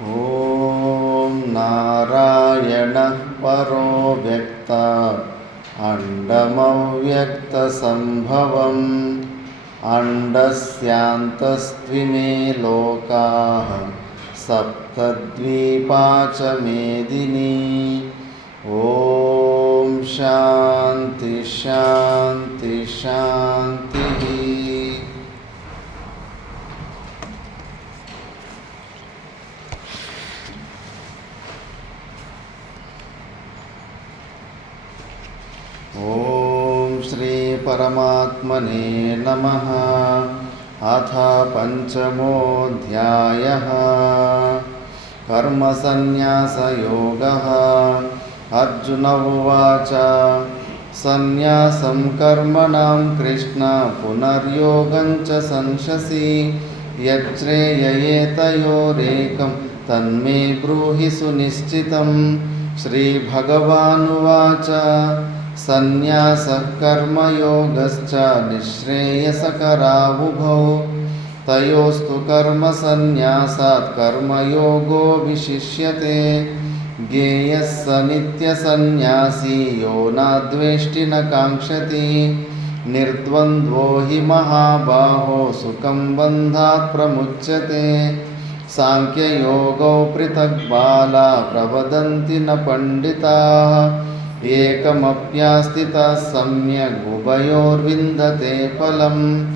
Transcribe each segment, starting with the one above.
ॐ नारायणः परो व्यक्त अण्डमव्यक्तसम्भवम् अण्डस्यान्तस्त्विमे लोकाः सप्तद्वीपा च मेदिनी। ॐ शान्ति शान्ति शान्तिः। ॐ श्री परमात्मने नमः। अथ पंचमोऽध्यायः कर्मसन्न्यासयोगः। अर्जुन उवाच सन्न्यासं कर्मणां कृष्ण पुनर्योगं च संशसि यच्छ्रेययेतयोरेकं तन्मे ब्रूहि सुनिश्चितं। श्रीभगवानुवाच सन्न्यासः कर्मयोगश्च निःश्रेयसकरावुभौ तयोस्तु कर्मसन्न्यासात् कर्मयोगो विशिष्यते। ज्ञेयः स नित्यसन्न्यासी यो नाद्वेष्टि न काङ्क्षति। निर्द्वन्द्वो हि महाबाहो सुखं बन्धात् प्रमुच्यते। सांख्ययोगौ पृथक् बाला प्रवदन्ति न पण्डिताः। एकमप्यास्थितः सम्यग् उभयोर्विन्दते फलम्।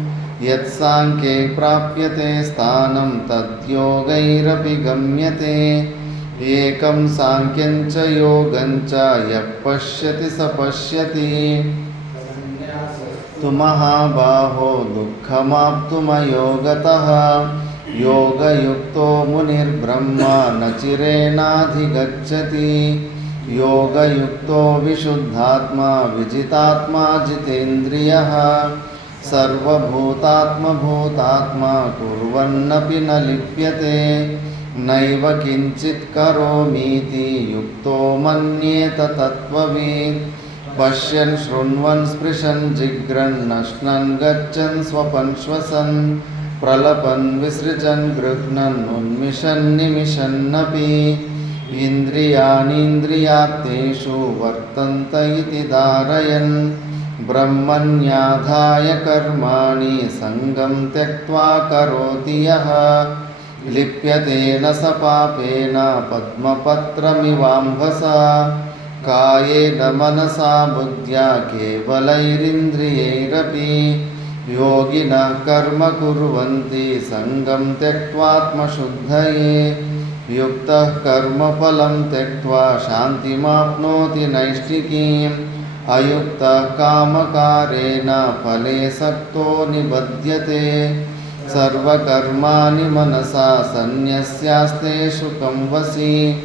यत्साङ्ख्ये प्राप्यते स्थानं तद्योगैरपि गम्यते। एकं साङ्ख्यं च योगं च यः पश्यति स पश्यति। तु महाबाहो दुःखमाप्तुमयोगतः योगयुक्तो मुनिर्ब्रह्मा न चिरेणाधिगच्छति। योगयुक्तो विशुद्धात्मा विजितात्मा जितेन्द्रियः। सर्वभूतात्मभूतात्मा कुर्वन्नपि न लिप्यते। नैव किञ्चित् करोमीति युक्तो मन्येत तत्त्ववित्। पश्यन् शृण्वन् स्पृशन् जिघ्रन् नश्नन् गच्छन् स्वपन् श्वसन् प्रलपन् विसृजन् गृह्णन् उन्मिषन् निमिषन्नपि। इन्द्रियाणीन्द्रियार्थेषु वर्तन्त इति धारयन् ब्रह्मण्याधाय कर्माणि सङ्गं त्यक्त्वा करोति यः। लिप्यते न स पापेन पद्मपत्रमिवाम्भसा। कायेन मनसा बुद्ध्या केवलैरिन्द्रियैरपि योगिनः कर्म कुर्वन्ति सङ्गं त्यक्त्वात्मशुद्धये। युक्तः कर्मफलं त्यक्त्वा शान्तिमाप्नोति नैष्ठिकीम्। अयुक्तः कामकारेण फले सक्तो निबध्यते। सर्वकर्माणि मनसा सन्न्यस्यास्ते सुखं वसि।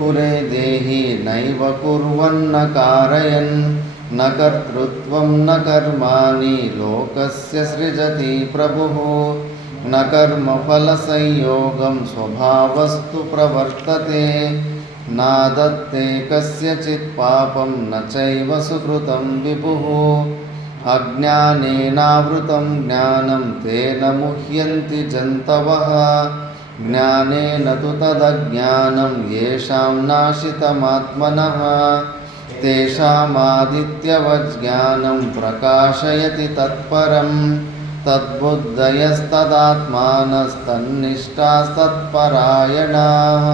पुरे देहि नैव कुर्वन्न कारयन् न कर्तृत्वं न कर्माणि लोकस्य सृजति प्रभुः। न कर्मफलसंयोगं स्वभावस्तु प्रवर्तते। नादत्ते कस्यचित् पापं न चैव सुकृतं विभुः। अज्ञानेनावृतं ज्ञानं तेन मुह्यन्ति जन्तवः। ज्ञानेन तु तदज्ञानं येषां नाशितमात्मनः। तेषामादित्यवज्ज्ञानं प्रकाशयति तत्परम्। तद्बुद्धयस्तदात्मानस्तन्निष्ठास्तत्परायणाः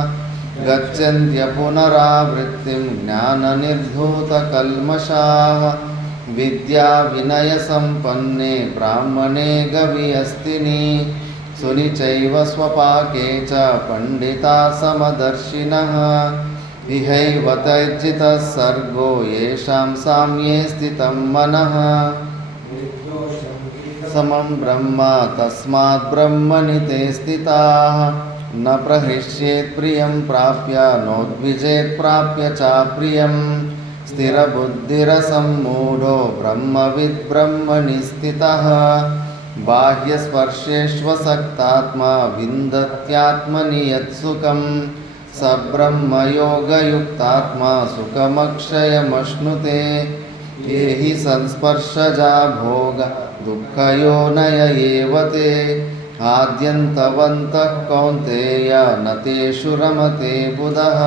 गच्छन्त्य पुनरावृत्तिं ज्ञाननिर्धूतकल्मषाः। विद्याविनयसम्पन्ने ब्राह्मणे गविहस्तिनि सुनिचैव स्वपाके च पण्डिता समदर्शिनः। इहैव तैर्जितः सर्गो येषां साम्ये स्थितं मनः। समं ब्रह्म तस्मात् ब्रह्मणि ते स्थिताः। न प्रहृष्येत् प्रियं प्राप्य नोद्विजेत् प्राप्य चाप्रियं। स्थिरबुद्धिरसम्मूढो ब्रह्मविद् ब्रह्मणि स्थितः। बाह्यस्पर्शेष्वसक्तात्मा विन्दत्यात्मनि यत्सुखं। स ब्रह्मयोगयुक्तात्मा सुखमक्षयमश्नुते। ये हि संस्पर्शजा भोग दुःखयोनय एव ते। आद्यन्तवन्तः कौन्तेय न तेषु रमते बुधः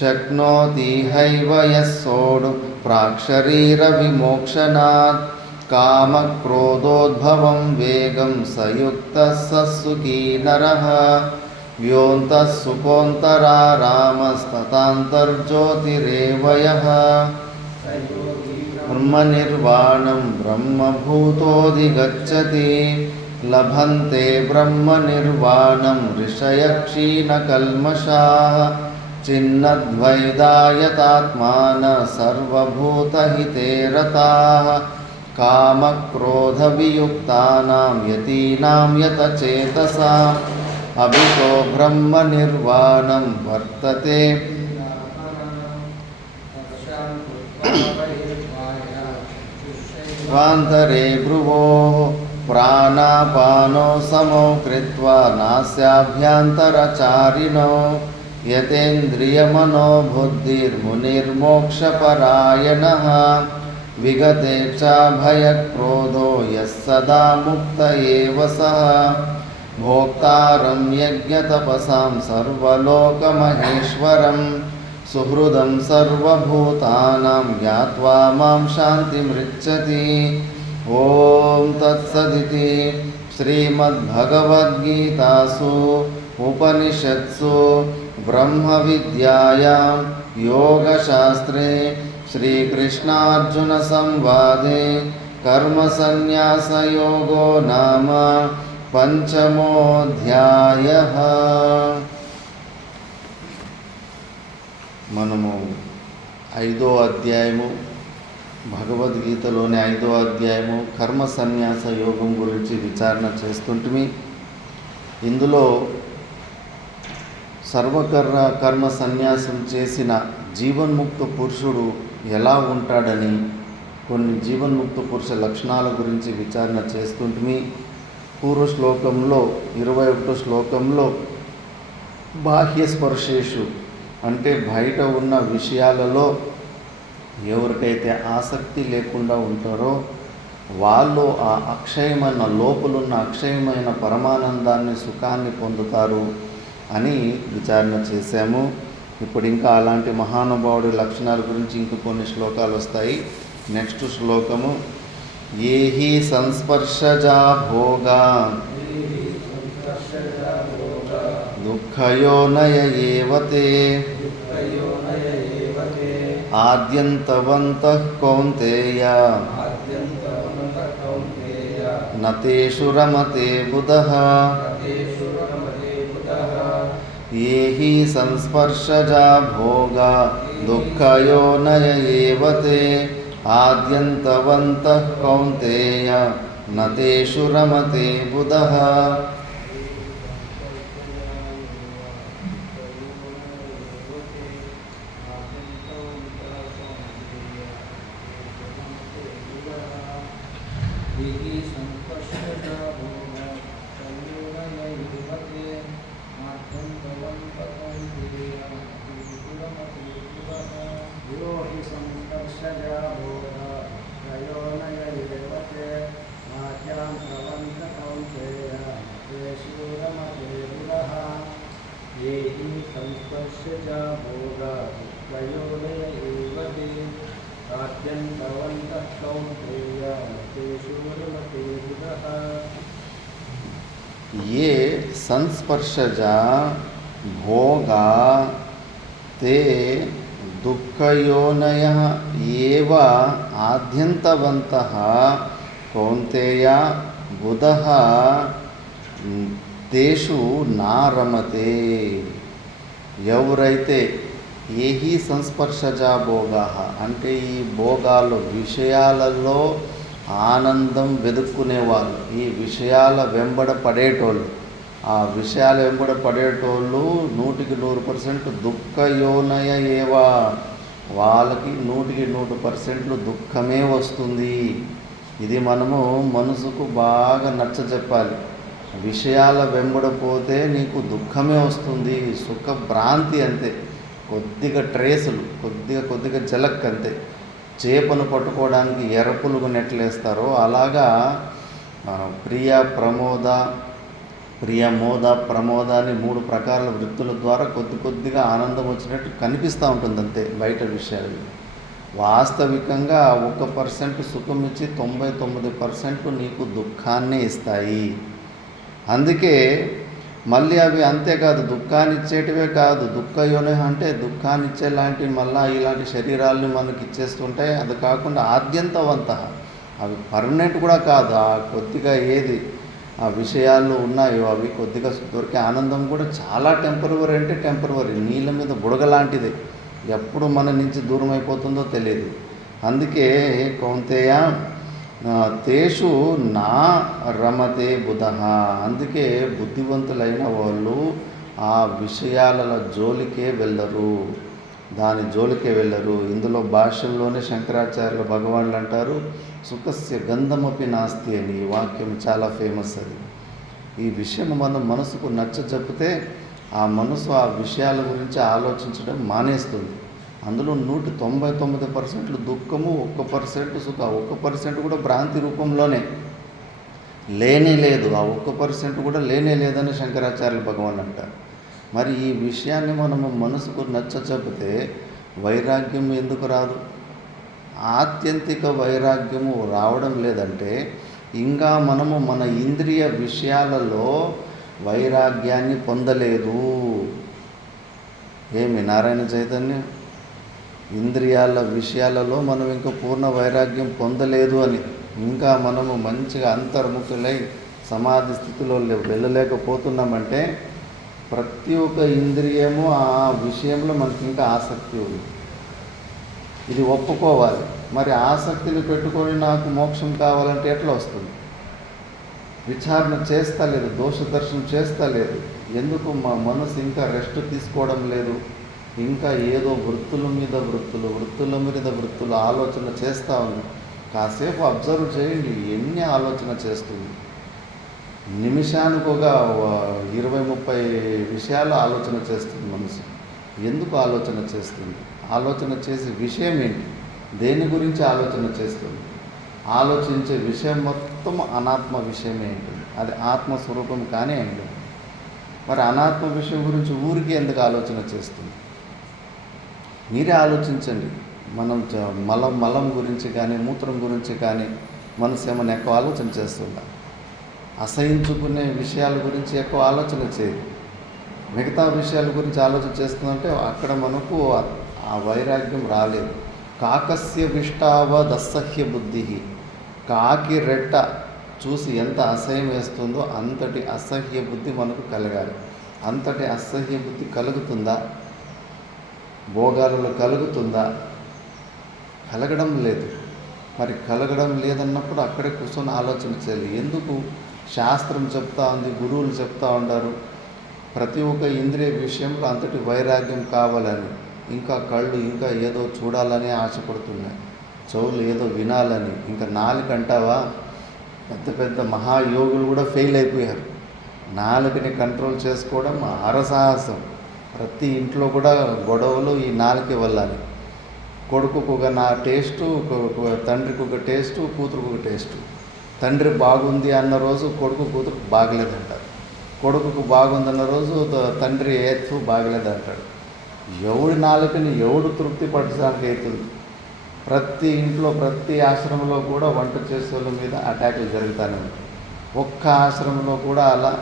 शक्नोति हैव यः सोढुं प्राक्शरीरविमोक्षणात् कामक्रोधोद्भवं वेगं स युक्तः स सुखी नरः योऽन्तः सुखोऽन्तरारामस्तथान्तर्ज्योतिरेव यः ब्रह्मनिर्वाणं ब्रह्मभूतोऽधिगच्छति लभन्ते ब्रह्मनिर्वाणं ऋषयः क्षीणकल्मषाः छिन्नद्वैधायतात्मानः सर्वभूतहिते रताः कामक्रोधवियुक्तानां यतीनां यतचेतसाम् अभितो ब्रह्मनिर्वाणं वर्तते स्वान्तरे भ्रुवोः प्राणापानो समौ कृत्वा नास्याभ्यन्तरचारिणो यतेन्द्रियमनो बुद्धिर्मुनिर्मोक्षपरायणः विगते च भयक्रोधो यः सदा मुक्त एव सः भोक्तारं यज्ञतपसां सर्वलोकमहेश्वरं सुहृदं सर्वभूतानां ज्ञात्वा मां शान्तिमृच्छति। ॐ तत्सदिति श्रीमद्भगवद्गीतासु उपनिषत्सु ब्रह्मविद्यायां योगशास्त्रे श्रीकृष्णार्जुनसंवादे कर्मसन्न्यासयोगो नाम పంచమోధ్యాయః. మనము 5వ అధ్యాయము భగవద్గీతలోని 5వ అధ్యాయము కర్మ సన్యాస యోగం గురించి విచారణ చేస్తుంటిమి. ఇందులో కర్మ సన్యాసం చేసిన జీవన్ముక్త పురుషుడు ఎలా ఉంటాడని కొన్ని జీవన్ముక్త పురుష లక్షణాల గురించి విచారణ చేస్తుంటిమి. పూర్వ శ్లోకంలో 21వ శ్లోకంలో బాహ్య స్పర్శేషు అంటే బయట ఉన్న విషయాలలో ఎవరికైతే ఆసక్తి లేకుండా ఉంటారో వాళ్ళు ఆ అక్షయమైన లోపలున్న అక్షయమైన పరమానందాన్ని సుఖాన్ని పొందుతారు అని విచారణ చేశాము. ఇప్పుడు ఇంకా అలాంటి మహానుభావుడి లక్షణాల గురించి ఇంక కొన్ని శ్లోకాలు వస్తాయి. నెక్స్ట్ శ్లోకము ये हि संस्पर्शजा भोगा दुःखयोनय एव ते आद्यन्तवन्तः कौन्तेय न तेषु रमते बुधः ये हि संस्पर्शजा भोगा दुःखयोनय एव ते आद्यन्तवन्तः कौन्तेय न तेषु रमते बुधः. ये संस्पर्शजा भोगा ते दुःखयोनयः एव आद्यन्तवन्तः कौन्तेय बुधः तेषु नारमते. ఎవరైతే ఏహి సంస్పర్శజా భోగా అంటే ఈ భోగాలు విషయాలలో ఆనందం వెతుక్కునేవాళ్ళు, ఈ విషయాల వెంబడ పడేటోళ్ళు, ఆ విషయాల వెంబడ పడేటోళ్ళు 100% దుఃఖయోనయ ఏవా, వాళ్ళకి 100% దుఃఖమే వస్తుంది. ఇది మనము మనసుకు బాగా నచ్చజెప్పాలి. విషయాల వెంబడపోతే నీకు దుఃఖమే వస్తుంది, సుఖ భ్రాంతి అంతే, కొద్దిగా ట్రేసులు, కొద్దిగా జలక్ అంతే. చేపను పట్టుకోవడానికి ఎర్రపులుగు నెట్లేస్తారో అలాగా ప్రియ ప్రమోద ప్రియ మోద ప్రమోద అని 3 ప్రకారాల వృత్తుల ద్వారా కొద్ది కొద్దిగా ఆనందం వచ్చినట్టు కనిపిస్తూ ఉంటుంది అంతే బయట విషయాలు. వాస్తవికంగా 1% సుఖం ఇచ్చి 99% నీకు దుఃఖాన్నే ఇస్తాయి. అందుకే మళ్ళీ అవి అంతేకాదు, దుఃఖాన్ని ఇచ్చేటివే కాదు, దుఃఖయోని అంటే దుఃఖాన్ని ఇచ్చేలాంటి మళ్ళీ ఇలాంటి శరీరాలని మనకి ఇచ్చేస్తుంటాయి. అది కాకుండా ఆద్యంతవంత, అవి పర్మనెంట్ కూడా కాదు. ఆ కొద్దిగా ఏది ఆ విషయాలు ఉన్నాయో అవి కొద్దిగా దొరికే ఆనందం కూడా చాలా టెంపరవరీ, అంటే టెంపరవరీ, నీళ్ళ మీద బుడగలాంటిది, ఎప్పుడు మన నుంచి దూరం అయిపోతుందో తెలియదు. అందుకే కౌంతేయ తేషు నా రమతే బుధః, అందుకే బుద్ధివంతులైన వాళ్ళు ఆ విషయాల జోలికే వెళ్ళరు, దాని జోలికే వెళ్ళరు. ఇందులో భాష్యంలోనే శంకరాచార్యులు భగవాన్లు అంటారు, సుఖస్య గంధమపి నాస్తి అని. ఈ వాక్యం చాలా ఫేమస్. అది ఈ విషయం మన మనసుకు నచ్చజెప్పితే ఆ మనసు ఆ విషయాల గురించి ఆలోచించడం మానేస్తుంది. అందులో 199% దుఃఖము, 1% సుఖ, 1% కూడా భ్రాంతి రూపంలోనే, లేనే లేదు. ఆ 1% కూడా లేనే లేదని శంకరాచార్యులు భగవాన్ అంటారు. మరి ఈ విషయాన్ని మనము మనసుకు నచ్చచెప్పితే వైరాగ్యం ఎందుకు రాదు? ఆత్యంతిక వైరాగ్యము రావడం లేదంటే ఇంకా మనము మన ఇంద్రియ విషయాలలో వైరాగ్యాన్ని పొందలేదు. ఏమి నారాయణ చైతన్యం, ఇంద్రియాల విషయాలలో మనం ఇంకా పూర్ణ వైరాగ్యం పొందలేదు అని, ఇంకా మనము మంచిగా అంతర్ముఖులై సమాధి స్థితిలో వెళ్ళలేకపోతున్నామంటే ప్రతి ఒక్క ఇంద్రియము ఆ విషయంలో మనకి ఇంకా ఆసక్తి ఉంది. ఇది ఒప్పుకోవాలి. మరి ఆసక్తిని పెట్టుకొని నాకు మోక్షం కావాలంటే ఎట్లా వస్తుంది? విచారణ చేస్తా లేదు, దోష దర్శనం చేస్తా లేదు. ఎందుకు మా మనసు ఇంకా రెస్ట్ తీసుకోవడం లేదు? ఇంకా ఏదో వృత్తుల మీద వృత్తులు ఆలోచన చేస్తూ ఉంది. కాసేపు అబ్జర్వ్ చేయండి, ఎన్ని ఆలోచన చేస్తుంది. నిమిషానికి ఒక 20-30 విషయాలు ఆలోచన చేస్తుంది మనసు. ఎందుకు ఆలోచన చేస్తుంది? ఆలోచన చేసే విషయం ఏంటి? దేని గురించి ఆలోచన చేస్తుంది? ఆలోచించే విషయం మొత్తం అనాత్మ విషయమే ఉంటుంది. అది ఆత్మస్వరూపం కానీ అయింది. మరి అనాత్మ విషయం గురించి ఊరికి ఎందుకు ఆలోచన చేస్తుంది? మీరే ఆలోచించండి. మనం మలం గురించి కానీ మూత్రం గురించి కానీ మనసు ఏమైనా ఎక్కువ ఆలోచన చేస్తుందా? అసహించుకునే విషయాల గురించి ఎక్కువ ఆలోచన చేయదు. మిగతా విషయాల గురించి ఆలోచన చేస్తుందంటే అక్కడ మనకు ఆ వైరాగ్యం రాలేదు. కాకస్య విష్టావదసహ్య బుద్ధి, కాకి రెట్ట చూసి ఎంత అసహ్యం వేస్తుందో అంతటి అసహ్య బుద్ధి మనకు కలగాలి. అంతటి అసహ్య బుద్ధి కలుగుతుందా? భోగాలలో కలుగుతుందా? కలగడం లేదు. మరి కలగడం లేదన్నప్పుడు అక్కడే కూర్చొని ఆలోచన చేయాలి. ఎందుకు? శాస్త్రం చెప్తా ఉంది, గురువులు చెప్తా ఉంటారు, ప్రతి ఒక్క ఇంద్రియ విషయంలో అంతటి వైరాగ్యం కావాలని. ఇంకా కళ్ళు ఇంకా ఏదో చూడాలని ఆశపడుతున్నాయి, చెవులు ఏదో వినాలని. ఇంకా నాలుక అంటావా, పెద్ద పెద్ద మహాయోగులు కూడా ఫెయిల్ అయిపోయారు. నాలుకని కంట్రోల్ చేసుకోవడం అరసాహసం. ప్రతి ఇంట్లో కూడా గొడవలు ఈ నాలుకే వల్లని. కొడుకుకు ఒక టేస్టు, తండ్రికి ఒక టేస్టు, కూతురుకు ఒక టేస్టు. తండ్రి బాగుంది అన్న రోజు కొడుకు కూతురుకు బాగలేదంటారు, కొడుకుకు బాగుందన్న రోజు తండ్రి ఏత్తు బాగలేదంటాడు. ఎవడి నాలుకని ఎవడు తృప్తి పరచడానికి అవుతుంది? ప్రతి ఇంట్లో ప్రతి ఆశ్రమంలో కూడా వంట చేసే వాళ్ళ మీద అటాకులు జరుగుతూనే ఉంటాయి. ఒక్క ఆశ్రమంలో కూడా అలా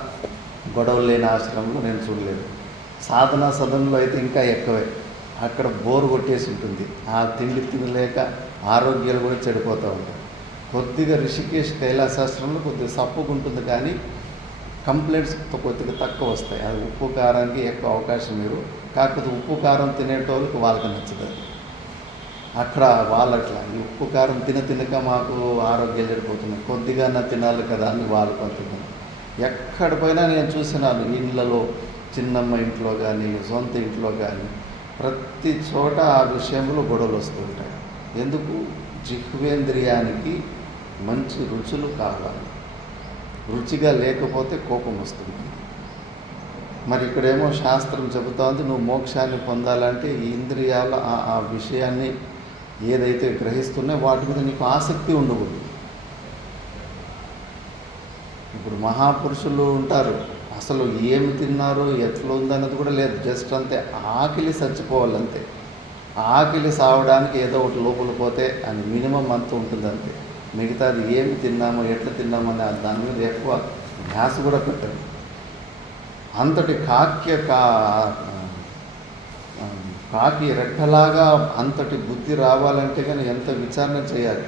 గొడవలు లేని ఆశ్రమంలో నేను చూడలేదు. సాధనా సదనంలో అయితే ఇంకా ఎక్కువే. అక్కడ బోరు కొట్టేసి ఉంటుంది. ఆ తిండి తినలేక ఆరోగ్యాలు కూడా చెడిపోతూ ఉంటాయి. కొద్దిగా రిషికేశ్ కైలాసాశ్రమంలో కొద్దిగా సప్పుకుంటుంది, కానీ కంప్లైంట్స్ కొద్దిగా తక్కువ వస్తాయి. అది ఉప్పు కారానికి ఎక్కువ అవకాశం మీరు. కాకపోతే ఉప్పు కారం తినేటోళ్ళకి వాళ్ళకి నచ్చదు. అక్కడ వాళ్ళట్లా ఈ ఉప్పు కారం తినక మాకు ఆరోగ్యాలు చెడిపోతున్నాయి, కొద్దిగా తినాలి కదా అని వాళ్ళు కొంటున్నారు. ఎక్కడ పోయినా నేను చూసినాను, ఇళ్ళలో చిన్నమ్మ ఇంట్లో కానీ సొంత ఇంట్లో కానీ ప్రతి చోట ఆ విషయంలో గొడవలు వస్తుంటాయి. ఎందుకు? జిహ్వేంద్రియానికి మంచి రుచులు కావాలి. రుచిగా లేకపోతే కోపం వస్తుంది. మరి ఇక్కడేమో శాస్త్రం చెబుతా ఉంది, నువ్వు మోక్షాన్ని పొందాలంటే ఈ ఇంద్రియాలు ఆ విషయాన్ని ఏదైతే గ్రహిస్తున్నాయో వాటి మీద నీకు ఆసక్తి ఉండకూడదు. ఇప్పుడు మహాపురుషులు ఉంటారు, అసలు ఏమి తిన్నారో ఎట్లుందన్నది కూడా లేదు. జస్ట్ అంతే, ఆకలి చచ్చిపోవాలంతే. ఆకలి సావడానికి ఏదో ఒకటి లోపల పోతే అని మినిమం అంత ఉంటుంది అంతే. మిగతాది ఏమి తిన్నామో ఎట్లా తిన్నామో అని దాని మీద ఎక్కువ ధ్యాస కూడా పెట్టరు. అంతటి కాకి రెక్కలాగా అంతటి బుద్ధి రావాలంటే కానీ ఎంత విచారణ చేయాలి.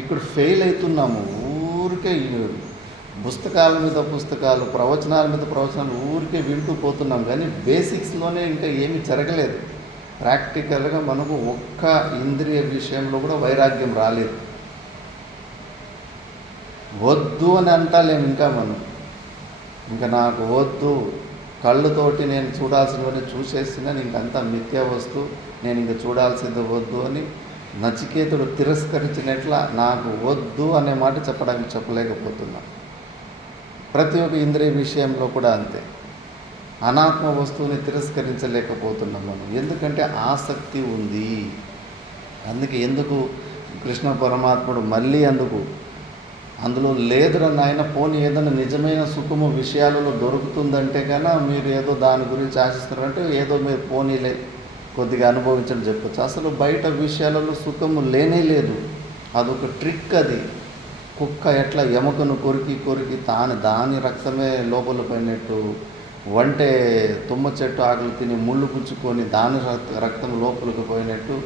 ఇక్కడ ఫెయిల్ అవుతున్నాము. ఊరికే పుస్తకాల మీద పుస్తకాలు, ప్రవచనాల మీద ప్రవచనాలు ఊరికే వింటూ పోతున్నాం, కానీ బేసిక్స్లోనే ఇంకా ఏమీ జరగలేదు. ప్రాక్టికల్గా మనకు ఒక్క ఇంద్రియ విషయంలో కూడా వైరాగ్యం రాలేదు. వద్దు అని అంటాలేము ఇంకా నాకు వద్దు, కళ్ళతోటి నేను చూడాల్సినవన్నీ చూసేస్తున్నాను, ఇంకంతా మిథ్యా వస్తువు, నేను ఇంక చూడాల్సింది వద్దు అని నచికేతుడు తిరస్కరించినట్ల నాకు వద్దు అనే మాట చెప్పలేకపోతున్నా. ప్రతి ఒక్క ఇంద్రియ విషయంలో కూడా అంతే. అనాత్మ వస్తువుని తిరస్కరించలేకపోతున్నాం మనం, ఎందుకంటే ఆసక్తి ఉంది. ఎందుకు కృష్ణ పరమాత్ముడు మళ్ళీ అందులో లేదురా నాయన, పోనీ ఏదైనా నిజమైన సుఖము విషయాలలో దొరుకుతుందంటే కన్నా మీరు ఏదో దాని గురించి ఆశిస్తున్నారంటే ఏదో మీరు పోనీలే కొద్దిగా అనుభవించడం చెప్పచ్చు. అసలు బయట విషయాలలో సుఖము లేనే లేదు. అదొక ట్రిక్. అది కుక్క ఎట్లా ఎముకను కొరికి దాని రక్తమే లోపల పోయినట్టు, వంటే తుమ్మ చెట్టు ఆకులు తిని ముళ్ళు పుచ్చుకొని దాని రక్తం లోపలికి పోయినట్టు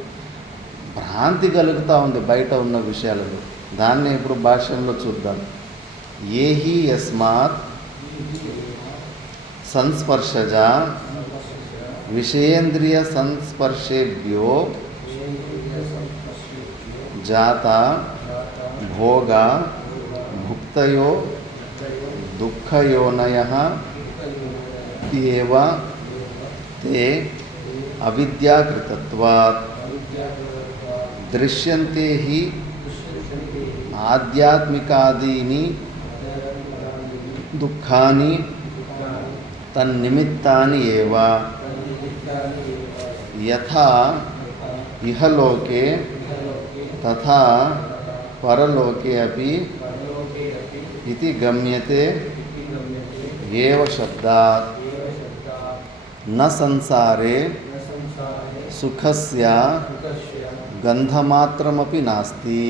భ్రాంతి కలుగుతూ ఉంది బయట ఉన్న విషయాలలో. దాన్ని ఇప్పుడు భాష్యంలో చూద్దాం. ఏహి యస్మాత్ సంస్పర్శజ విషయేంద్రియ సంస్పర్శేభ్యో జాత భోగ భుక్తయో దుఃఖయోనయః ఏవ తే అవిద్యాకృతత్వాత్ దృశ్యంతే హి ఆధ్యాత్మికాదీని దుఃఖాని తన్నిమిత్తాని ఏవ యథా ఇహలోకే తథా పరలోకే అపి ఇతి గమ్యతే ఏవ శబ్దాత్ న సంసారే సుఖస్య గంధమాత్రమపి నాస్తి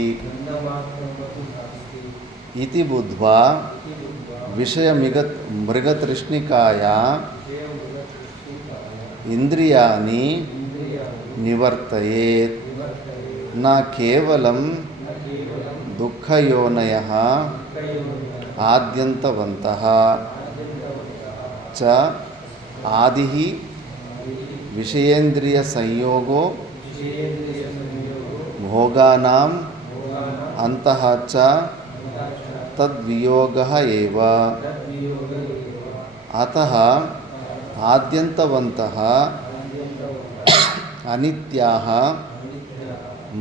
ఇతి బుద్ధ్వా మృగతృష్ణికాయా ఇంద్రియాణి నివర్తయేత్ నా కేవలం దుఃఖయోనయః ఆద్యంతవంతః చ ఆదిః విషయేంద్రియ సంయోగో భోగానాం అంతః చ తద్వియోగః ఏవ అతః ఆద్యంతవంతః అనిత్యాః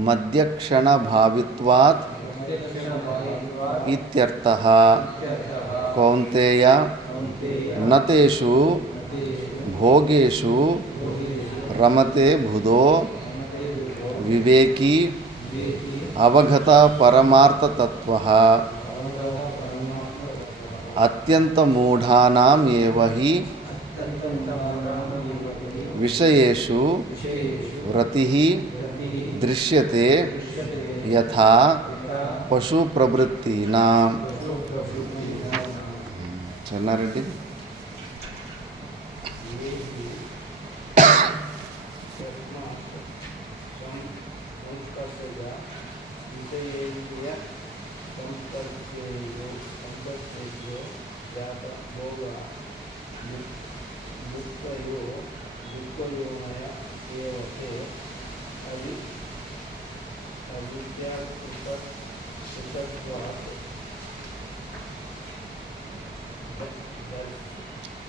మధ్యక్షణభావిత్వాత్ ఇత్యర్థః. కౌంతేయ న తేషు భోగేషు రమతే బుధో వివేకీ అవగత పరమార్థతత్వః అత్యంతమూఢానాం ఏవ హి విషయేషు రతిః దృశ్యతే యథా పశు ప్రవృత్తీనాం. చెన్నారెడ్డి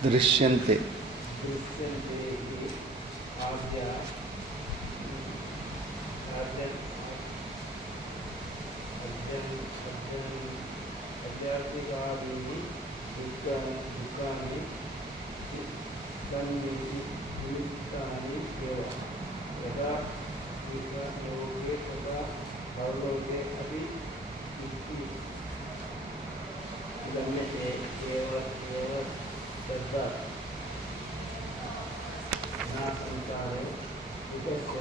దృశ్యంతే संसारे विकस्य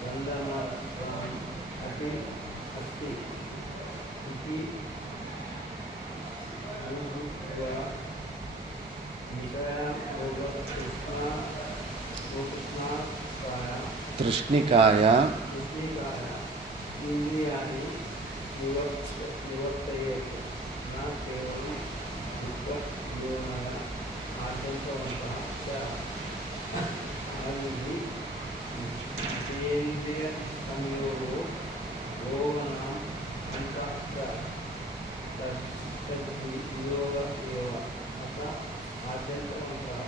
गन्धमात्रम् अपि अस्ति इति अनुभूत्य तृष्णिकाय इंद्रियाणि निवर्तयेत् न केवलं दुःखयोनय आतङ्कवन्तः च इंद्रियसंयोगो भोगानां तदपि योग एव अतः आद्यन्तवन्तः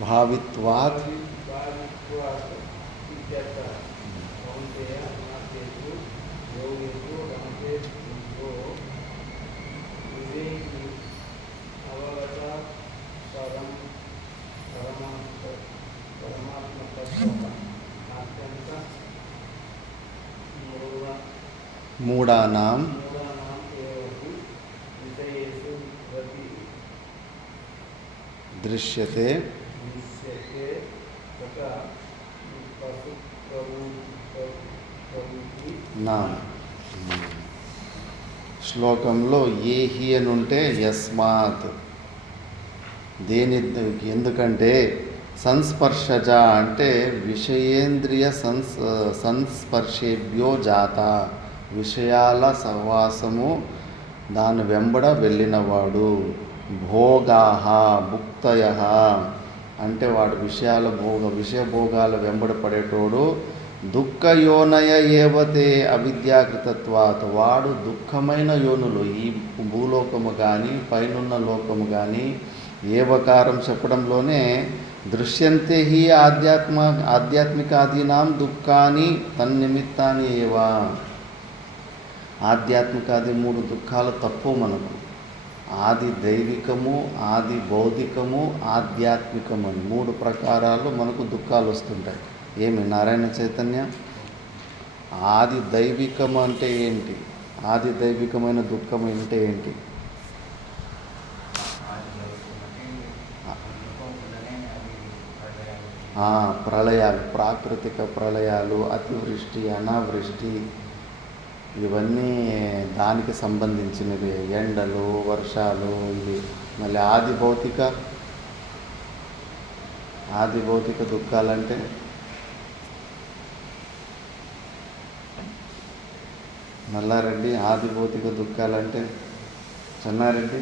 भावित्वात् मूढानां दृश्यते నా శ్లోకంలో ఏ హి అని ఉంటే యస్మాత్ దేని ఎందుకంటే సంస్పర్శజ అంటే విషయేంద్రియ సంస్పర్శేభ్యో జాత విషయాల సహవాసము దాని వెంబడ వెళ్ళినవాడు భోగాహ భుక్తయ అంటే వాడు విషయభోగాల వెంబడ పడేటోడు దుఃఖయోనయ ఏవతే అవిద్యాకృతత్వాత్ వాడు దుఃఖమైన యోనులు ఈ భూలోకము కానీ పైనున్న లోకము కానీ ఏవకారం చెప్పడంలోనే దృశ్యంతే హి ఆధ్యాత్మికాదీనాం దుఃఖాన్ని తన్నిమిత్తాన్ని ఏవా ఆధ్యాత్మికాది 3 దుఃఖాలు తప్పు మనకు ఆది దైవికము ఆది భౌతికము ఆధ్యాత్మికము అని 3 ప్రకారాలు మనకు దుఃఖాలు వస్తుంటాయి. ఏమి నారాయణ చైతన్య ఆది దైవికము అంటే ఏంటి? ఆది దైవికమైన దుఃఖం అంటే ఏంటి? ప్రళయాలు, ప్రాకృతిక ప్రళయాలు, అతివృష్టి, అనావృష్టి ఇవన్నీ దానికి సంబంధించినవి. ఎండలు, వర్షాలు ఇవి. మళ్ళీ ఆది భౌతిక దుఃఖాలంటే మల్లారెడ్డి ఆది భౌతిక దుఃఖాలంటే చెన్నారెడ్డి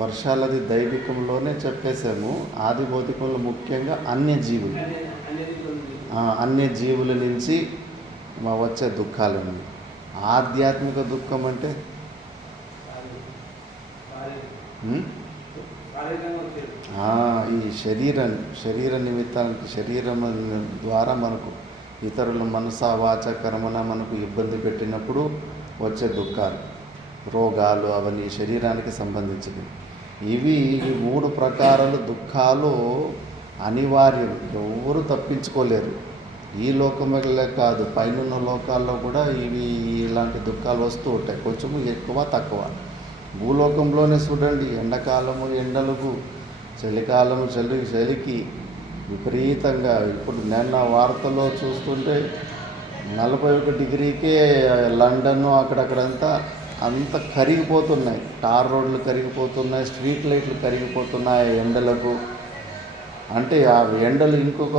వర్షాలది దైవికంలోనే చెప్పేశాము. ఆది భౌతికంలో ముఖ్యంగా అన్య జీవుల నుంచి వచ్చే దుఃఖాలండి. ఆధ్యాత్మిక దుఃఖం అంటే ఈ శరీర నిమిత్తానికి శరీరం ద్వారా మనకు ఇతరుల మనస వాచ కర్మన మనకు ఇబ్బంది పెట్టినప్పుడు వచ్చే దుఃఖాలు, రోగాలు అవన్నీ శరీరానికి సంబంధించినవి. ఇవి ఈ 3 ప్రకారాలు దుఃఖాలు అనివార్యం, ఎవరు తప్పించుకోలేరు. ఈ లోకమే కాదు పైనున్న లోకాల్లో కూడా ఇలాంటి దుఃఖాలు వస్తూ ఉంటాయి, కొంచెం ఎక్కువ తక్కువ. భూలోకంలోనే చూడండి, ఎండాకాలము ఎండలకు, చలికాలము చలికి విపరీతంగా. ఇప్పుడు నిన్న వార్తల్లో చూస్తుంటే 41 డిగ్రీకే లండన్ అక్కడక్కడంతా అంత కరిగిపోతున్నాయి. టార్ రోడ్లు కరిగిపోతున్నాయి, స్ట్రీట్ లైట్లు కరిగిపోతున్నాయి ఎండలకు. అంటే ఆ ఎండలు ఇంకొక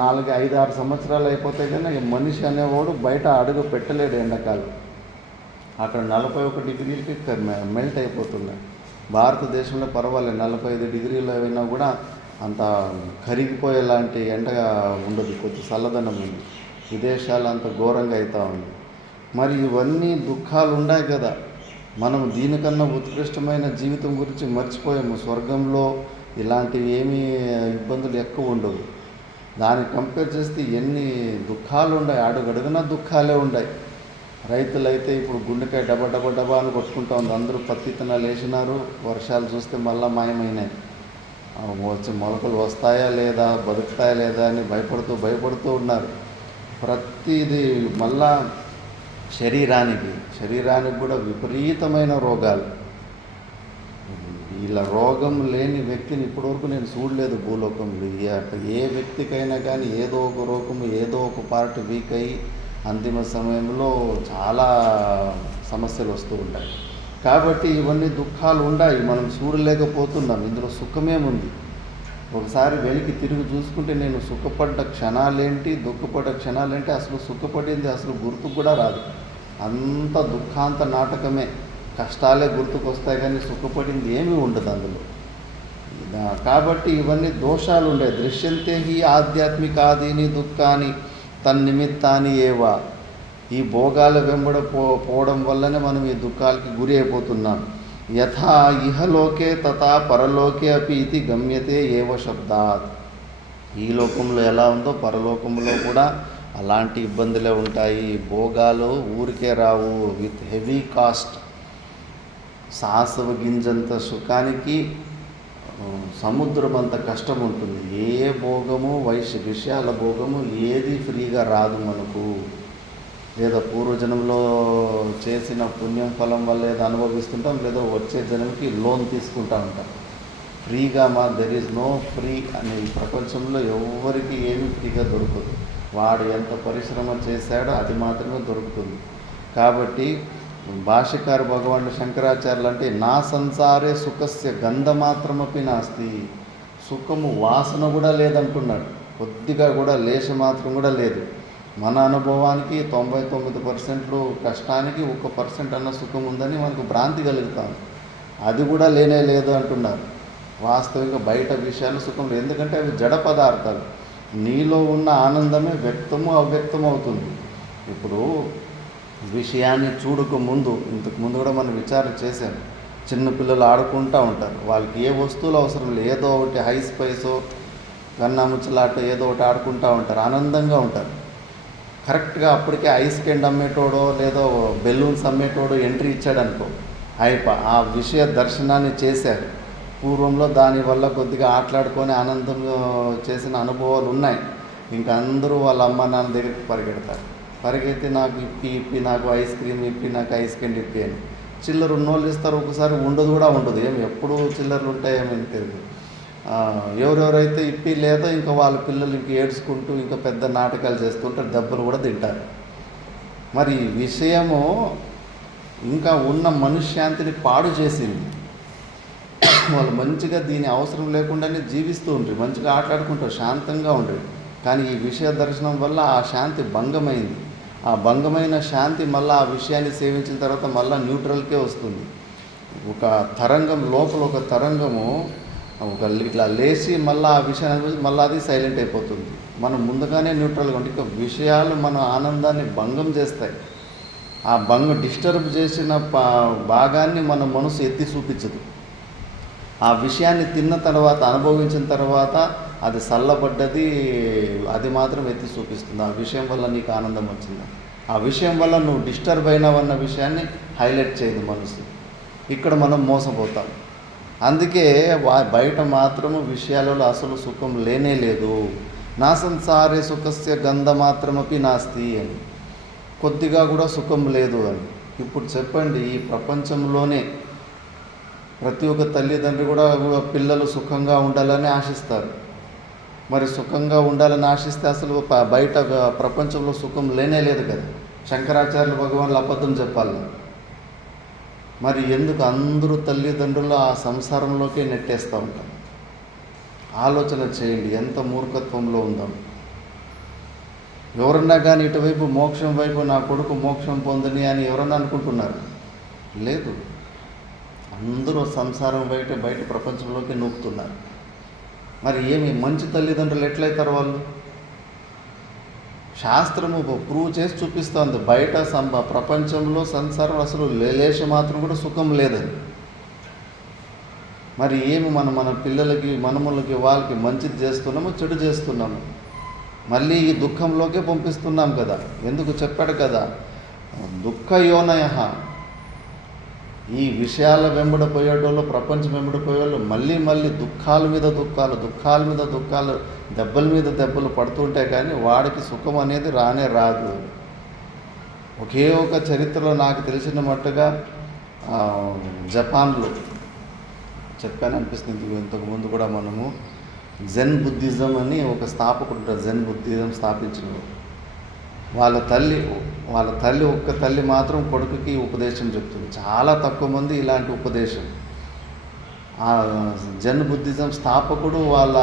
4-5-6 సంవత్సరాలు అయిపోతే కానీ మనిషి అనేవాడు బయట అడుగు పెట్టలేడు ఎండాకాలం. అక్కడ 41 డిగ్రీలకి మెల్ట్ అయిపోతున్నాయి. భారతదేశంలో పర్వాలేదు, 45 డిగ్రీలు అయినా కూడా అంత కరిగిపోయేలాంటి ఎండగా ఉండదు, కొద్ది చల్లదనం ఉంది. విదేశాలు అంత ఘోరంగా అవుతూ ఉంది. మరి ఇవన్నీ దుఃఖాలు ఉన్నాయి కదా, మనం దీనికన్నా ఉత్కృష్టమైన జీవితం గురించి మర్చిపోయాము. స్వర్గంలో ఇలాంటివి ఏమీ ఇబ్బందులు ఎక్కువ ఉండవు. దాన్ని కంపేర్ చేస్తే ఎన్ని దుఃఖాలు ఉన్నాయి, అడుగడుగునా దుఃఖాలే ఉన్నాయి. రైతులైతే ఇప్పుడు గుండెకాయ డబా అని కొట్టుకుంటూ ఉంది. అందరూ పత్తి విత్తనాలు వేసినారు, వర్షాలు చూస్తే మళ్ళీ మాయమైనాయి. వచ్చి మొలకలు వస్తాయా లేదా, బతుకుతాయా లేదా అని భయపడుతూ ఉన్నారు. ప్రతిదీ మళ్ళా శరీరానికి కూడా విపరీతమైన రోగాలు. ఇలా రోగం లేని వ్యక్తిని ఇప్పటివరకు నేను చూడలేదు భూలోకంలో. ఏ వ్యక్తికైనా కానీ ఏదో ఒక రోగము, ఏదో ఒక పార్ట్ వీక్ అయ్యి అంతిమ సమయంలో చాలా సమస్యలు వస్తూ ఉంటాయి. కాబట్టి ఇవన్నీ దుఃఖాలు ఉన్నాయి, మనం చూడలేకపోతున్నాం. ఇందులో సుఖమేముంది? ఒకసారి వెనక్కి తిరిగి చూసుకుంటే నేను సుఖపడ్డ క్షణాలేంటి, దుఃఖపడ్డ క్షణాలేంటి, అసలు సుఖపడింది అసలు గుర్తుకు కూడా రాదు. అంత దుఃఖాంత నాటకమే. కష్టాలే గుర్తుకొస్తాయి కానీ సుఖపడింది ఏమీ ఉండదు అందులో. కాబట్టి ఇవన్నీ దోషాలు ఉండే. దృశ్యంతే హి ఆధ్యాత్మికాదీని దుఃఖాన్ని తన్నిమిత్తాన్ని ఏవా. ఈ భోగాల వెంబడ పోవడం వల్లనే మనం ఈ దుఃఖాలకి గురి అయిపోతున్నాం. యథా ఇహలోకే తథా పరలోకే అపి ఇది గమ్యతే ఏవ శబ్దాత్. ఈ లోకంలో ఎలా ఉందో పరలోకంలో కూడా అలాంటి ఇబ్బందులే ఉంటాయి. భోగాలు ఊరికే రావు, విత్ హెవీ కాస్ట్. సాసవ గింజంత సుఖానికి సముద్రం అంత కష్టం ఉంటుంది. ఏ భోగము విషయాల భోగము ఏది ఫ్రీగా రాదు మనకు. లేదా పూర్వజన్మలో చేసిన పుణ్యం ఫలం వల్ల ఏదో అనుభవిస్తుంటాం, లేదా వచ్చే జన్మకి లోన్ తీసుకుంటూ ఉంటాం. ఫ్రీగా దెర్ ఈజ్ నో ఫ్రీ అనే ఈ ప్రపంచంలో ఎవరికి ఏమీ ఫ్రీగా దొరకదు. వాడు ఎంత పరిశ్రమ చేశాడో అది మాత్రమే దొరుకుతుంది. కాబట్టి భాష్యకారు భగవానుడు శంకరాచార్యులు అంటే నా సంసారే సుఖస్య గంధమాత్రమపి నాస్తి. సుఖము వాసన కూడా లేదంటున్నాడు. కొద్దిగా కూడా లేశ మాత్రం కూడా లేదు. మన అనుభవానికి 99% కష్టానికి 1% అన్న సుఖం ఉందని మనకు భ్రాంతి కలుగుతాం. అది కూడా లేనే లేదు అంటున్నారు. వాస్తవిక బయట విషయాలు సుఖం లేదు, ఎందుకంటే అవి జడ పదార్థాలు. నీలో ఉన్న ఆనందమే వ్యక్తము అవ్యక్తం అవుతుంది. ఇప్పుడు విషయాన్ని చూడక ముందు, ఇంతకు ముందు కూడా మనం విచారణ చేశాం. చిన్నపిల్లలు ఆడుకుంటూ ఉంటారు, వాళ్ళకి ఏ వస్తువులు అవసరం లేదు, ఏదో ఒకటి హై స్పైసో కన్నాముచ్చలాట ఏదో ఒకటి ఆడుకుంటూ ఉంటారు, ఆనందంగా ఉంటారు. కరెక్ట్గా అప్పటికే ఐస్ కెండ్ అమ్మేటోడో లేదో బెలూన్స్ అమ్మేటోడో ఎంట్రీ ఇచ్చాడు అనుకో, ఆ విషయ దర్శనాన్ని చేశారు. పూర్వంలో దానివల్ల కొద్దిగా ఆటలాడుకొని ఆనందం చేసిన అనుభవాలు ఉన్నాయి. ఇంకా అందరూ వాళ్ళ అమ్మ నాన్న దగ్గరికి పరిగెత్తి నాకు ఇప్పి నాకు ఐస్ క్రీమ్ ఇప్పి నాకు ఐస్ కెండ్ ఇప్పి అని. చిల్లర ఉన్నోళ్ళు ఇస్తారు, ఒకసారి ఉండదు కూడా ఉండదు. ఎప్పుడు చిల్లరలు ఉంటాయేమో తెలియదు. ఎవరెవరైతే ఇప్పి లేదో ఇంకా వాళ్ళ పిల్లలు ఇంక ఏడ్చుకుంటూ ఇంకా పెద్ద నాటకాలు చేస్తుంటారు, దెబ్బలు కూడా తింటారు. మరి ఈ విషయము ఇంకా ఉన్న మనశ్శాంతిని పాడు చేసింది. వాళ్ళు మంచిగా దీని అవసరం లేకుండానే జీవిస్తూ ఉంటారు, మంచిగా ఆటలాడుకుంటారు, శాంతంగా ఉంటారు. కానీ ఈ విషయ దర్శనం వల్ల ఆ శాంతి భంగమైంది. ఆ భంగమైన శాంతి మళ్ళీ ఆ విషయాన్ని సేవించిన తర్వాత మళ్ళీ న్యూట్రల్కే వస్తుంది. ఒక తరంగం లోపల ఒక తరంగము ఇట్లా లేచి మళ్ళీ ఆ విషయాన్ని మళ్ళీ అది సైలెంట్ అయిపోతుంది. మనం ముందుగానే న్యూట్రల్గా ఉంటే ఇక విషయాలు మన ఆనందాన్ని భంగం చేస్తాయి. ఆ డిస్టర్బ్ చేసిన భాగాన్ని మన మనసు ఎత్తి చూపించదు. ఆ విషయాన్ని తిన్న తర్వాత అనుభవించిన తర్వాత అది చల్లబడ్డది, అది మాత్రం ఎత్తి చూపిస్తుంది. ఆ విషయం వల్ల నీకు ఆనందం వచ్చిందా, ఆ విషయం వల్ల నువ్వు డిస్టర్బ్ అయినావన్న విషయాన్ని హైలైట్ చేయదు మనసు. ఇక్కడ మనం మోసపోతాం. అందుకే బయట మాత్రము విషయాలలో అసలు సుఖం లేనే లేదు. నా సంసారే సుఖస్య గంధ మాత్రమపి నాస్తి అని, కొద్దిగా కూడా సుఖం లేదు అని. ఇప్పుడు చెప్పండి, ఈ ప్రపంచంలోనే ప్రతి ఒక్క తల్లిదండ్రి కూడా పిల్లలు సుఖంగా ఉండాలని ఆశిస్తారు. మరి సుఖంగా ఉండాలని ఆశిస్తే అసలు బయట ప్రపంచంలో సుఖం లేనే లేదు కదా. శంకరాచార్యులు భగవాన్లు అబద్ధం చెప్పాలి. మరి ఎందుకు అందరూ తల్లిదండ్రులు ఆ సంసారంలోకే నెట్టేస్తూ ఉంటాం? ఆలోచన చేయండి, ఎంత మూర్ఖత్వంలో ఉందాం. ఎవరన్నా కానీ ఇటువైపు మోక్షం వైపు నా కొడుకు మోక్షం పొందని అని ఎవరన్నా అనుకుంటున్నారు? లేదు, అందరూ సంసారం బయట ప్రపంచంలోకి నూపుతున్నారు. మరి ఏమి మంచి తల్లిదండ్రులు ఎట్లయితారు వాళ్ళు? శాస్త్రము ప్రూవ్ చేసి చూపిస్తుంది, బయట ప్రపంచంలో సంసారం అసలు లేలేశ మాత్రం కూడా సుఖం లేదని. మరి ఏమి మన పిల్లలకి మనములకి వాళ్ళకి మంచిది చేస్తున్నాము, చెడు చేస్తున్నాము, మళ్ళీ ఈ దుఃఖంలోకే పంపిస్తున్నాం కదా. ఎందుకు చెప్పాడు కదా, దుఃఖయోనయ. ఈ విషయాల వెంబడిపోయేటోళ్ళు, ప్రపంచం వెంబడిపోయేవాళ్ళు మళ్ళీ దుఃఖాల మీద దుఃఖాలు, దెబ్బల మీద దెబ్బలు పడుతుంటే కానీ వాడికి సుఖం అనేది రానే రాదు. ఒకే ఒక చరిత్రలో నాకు తెలిసిన మట్టుగా ఆ, జపాన్లో చెప్పాను అనిపిస్తుంది, ఇంతకుముందు కూడా మనము జెన్ బుద్ధిజం అని ఒక స్థాపకుడు ఉంటారు, జెన్ బుద్ధిజం స్థాపించిన వాళ్ళ తల్లి ఒక్క తల్లి మాత్రం కొడుకుకి ఉపదేశం చెప్తుంది. చాలా తక్కువ మంది ఇలాంటి ఉపదేశం. ఆ జెన్ బుద్ధిజం స్థాపకుడు వాళ్ళ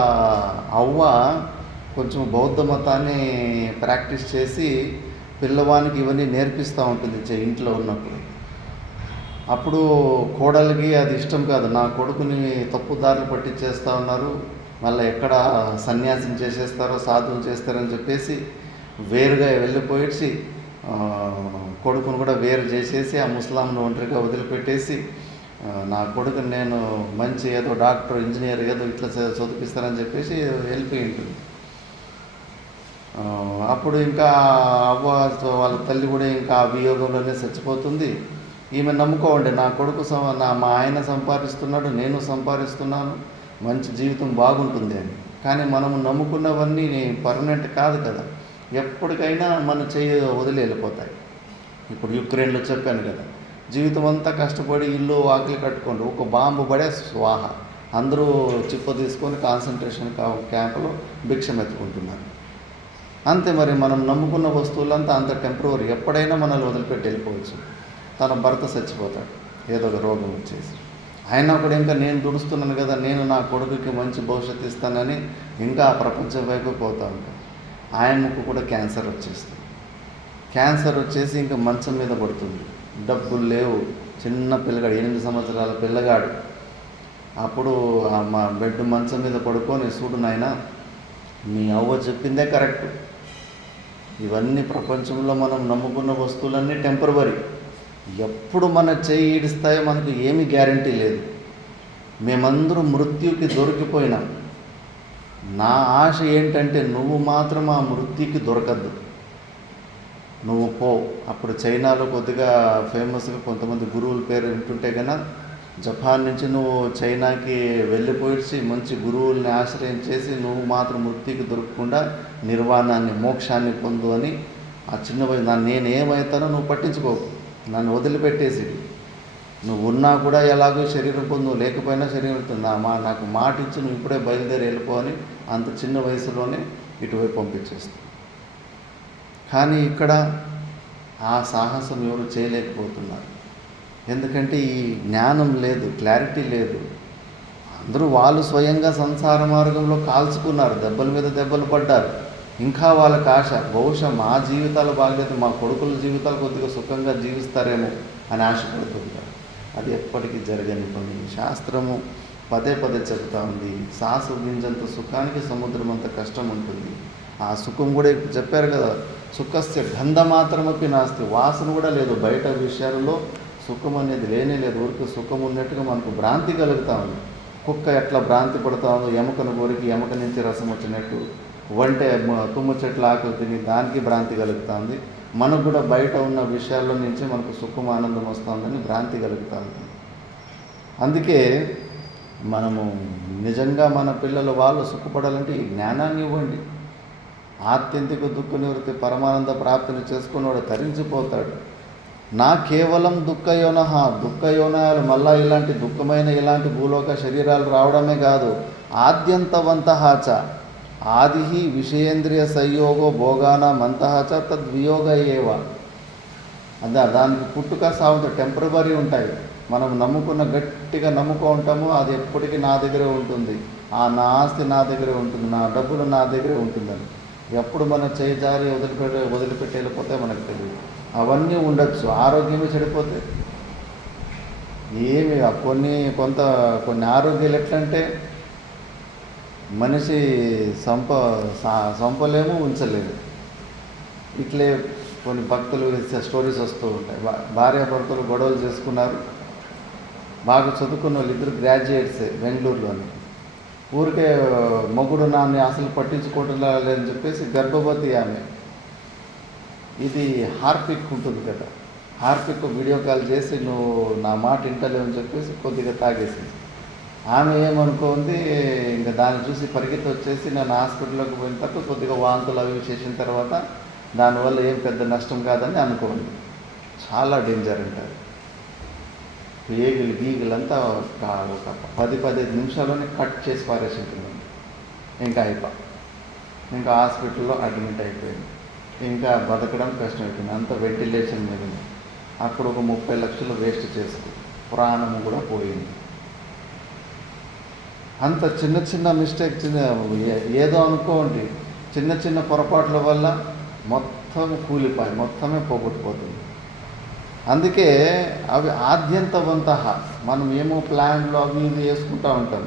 అవ్వ కొంచెం బౌద్ధ మతాన్ని ప్రాక్టీస్ చేసి పిల్లవానికి ఇవన్నీ నేర్పిస్తూ ఉంటుంది ఇంట్లో ఉన్నప్పుడు. అప్పుడు కోడలికి అది ఇష్టం కాదు, నా కొడుకుని తప్పుదారులు పట్టించేస్తూ ఉన్నారు, మళ్ళీ ఎక్కడ సన్యాసం చేసేస్తారో సాధువులు చేస్తారని చెప్పేసి వేరుగా వెళ్ళిపోయేసి కొడుకును కూడా వేరు చేసేసి ఆ ముస్లాంను ఒంటరిగా వదిలిపెట్టేసి నా కొడుకుని నేను మంచి ఏదో డాక్టర్ ఇంజనీర్ ఏదో ఇట్లా చదివిస్తానని చెప్పేసి వెళ్ళిపోయి ఉంటుంది. అప్పుడు ఇంకా అవ్వ వాళ్ళ తల్లి కూడా ఇంకా ఆ వియోగంలోనే చచ్చిపోతుంది. ఈమె నమ్ముకోండి, నా కొడుకు మా ఆయన సంపాదిస్తున్నాడు, నేను సంపాదిస్తున్నాను, మంచి జీవితం బాగుంటుంది అని. కానీ మనము నమ్ముకున్నవన్నీ పర్మనెంట్ కాదు కదా, ఎప్పటికైనా మన చేయి వదిలి వెళ్ళిపోతాయి. ఇప్పుడు యుక్రెయిన్లో చెప్పాను కదా, జీవితం అంతా కష్టపడి ఇల్లు ఆకలి కట్టుకోండి, ఒక బాంబు పడే స్వాహ, అందరూ చిప్ప తీసుకొని కాన్సన్ట్రేషన్ క్యాంపులో భిక్షం ఎత్తుకుంటున్నారు. అంతే మరి, మనం నమ్ముకున్న వస్తువులంతా అంత టెంపరరీ, ఎప్పుడైనా మనల్ని వదిలిపెట్టి వెళ్ళిపోవచ్చు. తన భర్త చచ్చిపోతాడు ఏదో ఒక రోగం వచ్చేసి, అయినా కూడా ఇంకా నేను దుడుస్తున్నాను కదా, నేను నా కొడుకుకి మంచి భవిష్యత్తు ఇస్తానని ఇంకా ఆ ప్రపంచం వైపు పోతూ ఉంటాను. ఆయనకు కూడా క్యాన్సర్ వచ్చేస్తుంది. క్యాన్సర్ వచ్చేసి ఇంకా మంచం మీద పడుతుంది, డబ్బులు లేవు, చిన్న పిల్లగాడు 8 సంవత్సరాల పిల్లగాడు. అప్పుడు మా బెడ్ మంచం మీద పడుకొని, చూడు నాయనా, మీ అవ్వ చెప్పిందే కరెక్ట్, ఇవన్నీ ప్రపంచంలో మనం నమ్ముకున్న వస్తువులన్నీ టెంపరవరీ, ఎప్పుడు మన చేయి ఈడుస్తాయో మనకు ఏమీ గ్యారంటీ లేదు. మేమందరూ మృత్యుకి దొరికిపోయినాం. నా ఆశ ఏంటంటే నువ్వు మాత్రం ఆ మృత్యుకి దొరకద్దు, నువ్వు పో. అప్పుడు చైనాలో కొద్దిగా ఫేమస్గా కొంతమంది గురువుల పేరు వింటుంటే కన్నా, జపాన్ నుంచి నువ్వు చైనాకి వెళ్ళిపోయి మంచి గురువుల్ని ఆశ్రయం చేసి నువ్వు మాత్రం మృత్యుకి దొరకకుండా నిర్వాణాన్ని మోక్షాన్ని పొందు అని ఆ చిన్న వయసు నేనేమవుతానో నువ్వు పట్టించుకోకు, నన్ను వదిలిపెట్టేసి, నువ్వు ఉన్నా కూడా ఎలాగో శరీరం పొందు, లేకపోయినా శరీరం ఉంటుంది, నాకు మాట ఇచ్చి నువ్వు ఇప్పుడే బయలుదేరి వెళ్ళిపో అని అంత చిన్న వయసులోనే ఇటువైపు పంపించేస్తాను. కానీ ఇక్కడ ఆ సాహసం ఎవరు చేయలేకపోతున్నారు, ఎందుకంటే ఈ జ్ఞానం లేదు, క్లారిటీ లేదు. అందరూ వాళ్ళు స్వయంగా సంసార మార్గంలో కాల్చుకున్నారు, దెబ్బల మీద దెబ్బలు పడ్డారు. ఇంకా వాళ్ళకి ఆశ, బహుశా మా జీవితాలు బాగలేదు, మా కొడుకుల జీవితాలు కొద్దిగా సుఖంగా జీవిస్తారేమో అని ఆశపడుతుంటారు. అది ఎప్పటికీ జరగని పని. శాస్త్రము పదే పదే చెబుతూ ఉంది, సాసు గింజంత సుఖానికి సముద్రం అంత కష్టం ఉంటుంది. ఆ సుఖం కూడా ఇప్పుడు చెప్పారు కదా, సుఖస్య గంధమాత్రమపి నాస్తి, వాసన కూడా లేదు. బయట విషయాలలో సుఖం అనేది లేనే లేదు, ఊరికి సుఖం ఉన్నట్టుగా మనకు భ్రాంతి కలుగుతూ ఉంది. కుక్క ఎట్లా భ్రాంతి పడుతూ ఉందో, ఎముకను కోరికి ఎముక నుంచి రసం వచ్చినట్టు, వంటే తుమ్మ చెట్ల ఆకులు తిని దానికి భ్రాంతి కలుగుతుంది. మనకు కూడా బయట ఉన్న విషయాల్లో నుంచి మనకు సుఖం ఆనందం వస్తుందని భ్రాంతి కలుగుతుంది. అందుకే మనము నిజంగా మన పిల్లలు వాళ్ళు సుఖపడాలంటే ఈ జ్ఞానాన్ని ఇవ్వండి. ఆత్యంతిక దుఃఖ నివృత్తి పరమానంద ప్రాప్తిని చేసుకున్నవాడు తరించిపోతాడు. నా కేవలం దుఃఖయోనః, దుఃఖయోనాలు మళ్ళా ఇలాంటి దుఃఖమైన ఇలాంటి భూలోక శరీరాలు రావడమే కాదు, ఆద్యంతవంతః చ ఆది విషయేంద్రియ సంయోగో భోగానాం అంతః చ తద్వియోగ ఏవ. దానికి పుట్టుక సాగుతూ టెంపరవరీ ఉంటాయి. మనం నమ్ముకున్న గట్టిగా నమ్ముకుంటాము, అది ఎప్పటికీ నా దగ్గరే ఉంటుంది, నా ఆస్తి నా దగ్గరే ఉంటుంది, నా డబ్బులు నా దగ్గరే ఉంటుందని. ఎప్పుడు మన చేయి జారి వదిలిపెట్టి వెళ్ళిపోతే మనకు తెలియదు. అవన్నీ ఉండొచ్చు, ఆరోగ్యమే చెడిపోతే ఏమి కొన్ని ఆరోగ్యాలు ఎట్లంటే మనిషి సంపలేము, ఉంచలేము. ఇట్లే కొన్ని భక్తులు స్టోరీస్ వస్తూ ఉంటాయి. భార్యాభర్తలు గొడవలు చేసుకున్నారు, బాగా చదువుకున్న వాళ్ళు, ఇద్దరు గ్రాడ్యుయేట్సే బెంగళూరులోని. ఊరికే మొగుడు నాన్ని అసలు పట్టించుకోవటం లేదని చెప్పేసి గర్భవతి ఆమె. ఇది హార్పిక్ ఉంటుంది కదా, హార్పిక్ వీడియో కాల్ చేసి నువ్వు నా మాట వింటలేవని చెప్పేసి కొద్దిగా తాగేసింది. ఆమె ఏమనుకోంది, ఇంకా దాన్ని చూసి పరిగెత్తి వచ్చేసి నన్ను హాస్పిటల్లోకి పోయిన తర్వాత కొద్దిగా వాంతులు అవి చేసిన తర్వాత దానివల్ల ఏం పెద్ద నష్టం కాదని అనుకోండి. చాలా డేంజర్ అంటారు. పేగులు గీగులంతా ఒక 10-15 నిమిషాల్లోనే కట్ చేసి పారేసి ఉంటున్నాను. ఇంకా ఇంకా హాస్పిటల్లో అడ్మిట్ అయిపోయింది. ఇంకా బతకడం కష్టమైపోయింది. అంత వెంటిలేషన్ మీద ఉంది. అక్కడ ఒక 30 లక్షలు వేస్ట్ చేసుకు ప్రాణము కూడా పోయింది. అంత చిన్న చిన్న మిస్టేక్, ఏదో అనుకోండి, చిన్న చిన్న పొరపాట్ల వల్ల మొత్తం కూలిపోయి మొత్తమే పోగొట్టుపోతుంది. అందుకే అవి ఆద్యంతవంత. మనం ఏమో ప్లాన్లు అవి ఇవి వేసుకుంటూ ఉంటాం.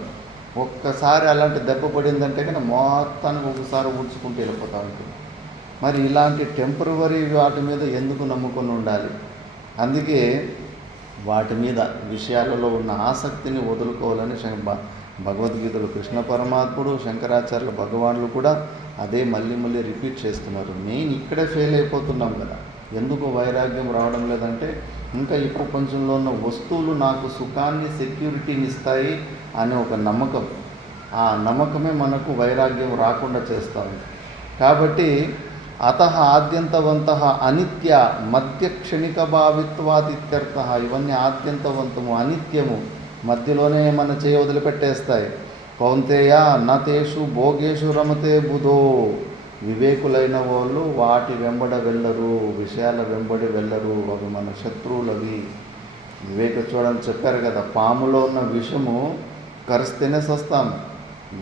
ఒక్కసారి అలాంటి దెబ్బ పడిందంటే కనుక మొత్తానికి ఒకసారి ఊడ్చుకుంటూ వెళ్ళిపోతూ ఉంటుంది. మరి ఇలాంటి టెంపరవరీ వాటి మీద ఎందుకు నమ్ముకొని ఉండాలి? అందుకే వాటి మీద విషయాలలో ఉన్న ఆసక్తిని వదులుకోవాలని భగవద్గీతలో కృష్ణ పరమాత్ముడు, శంకరాచార్యుల భగవాన్లు కూడా అదే మళ్ళీ మళ్ళీ రిపీట్ చేస్తున్నారు. నేను ఇక్కడే ఫెయిల్ అయిపోతున్నాం కదా, ఎందుకు వైరాగ్యం రావడం లేదంటే ఇంకా ఈ ప్రపంచంలో ఉన్న వస్తువులు నాకు సుఖాన్ని, సెక్యూరిటీని ఇస్తాయి అనే ఒక నమ్మకం. ఆ నమ్మకమే మనకు వైరాగ్యం రాకుండా చేస్తుంది. కాబట్టి అతః ఆద్యంతవంత అనిత్య మధ్య క్షణిక భావిత్వాదిత్యర్థ. ఇవన్నీ ఆద్యంతవంతము, అనిత్యము, మధ్యలోనే మన చేయి వదిలిపెట్టేస్తాయి. కౌంతేయ నతేషు భోగేషు రమతే బుధో. వివేకులైన వాళ్ళు వాటి వెంబడ వెళ్ళరు, విషయాల వెంబడి వెళ్ళరు. అవి మన శత్రువులవి. వివేక చూడని చెప్పారు కదా, పాములో ఉన్న విషము కరిస్తేనే చస్తాం,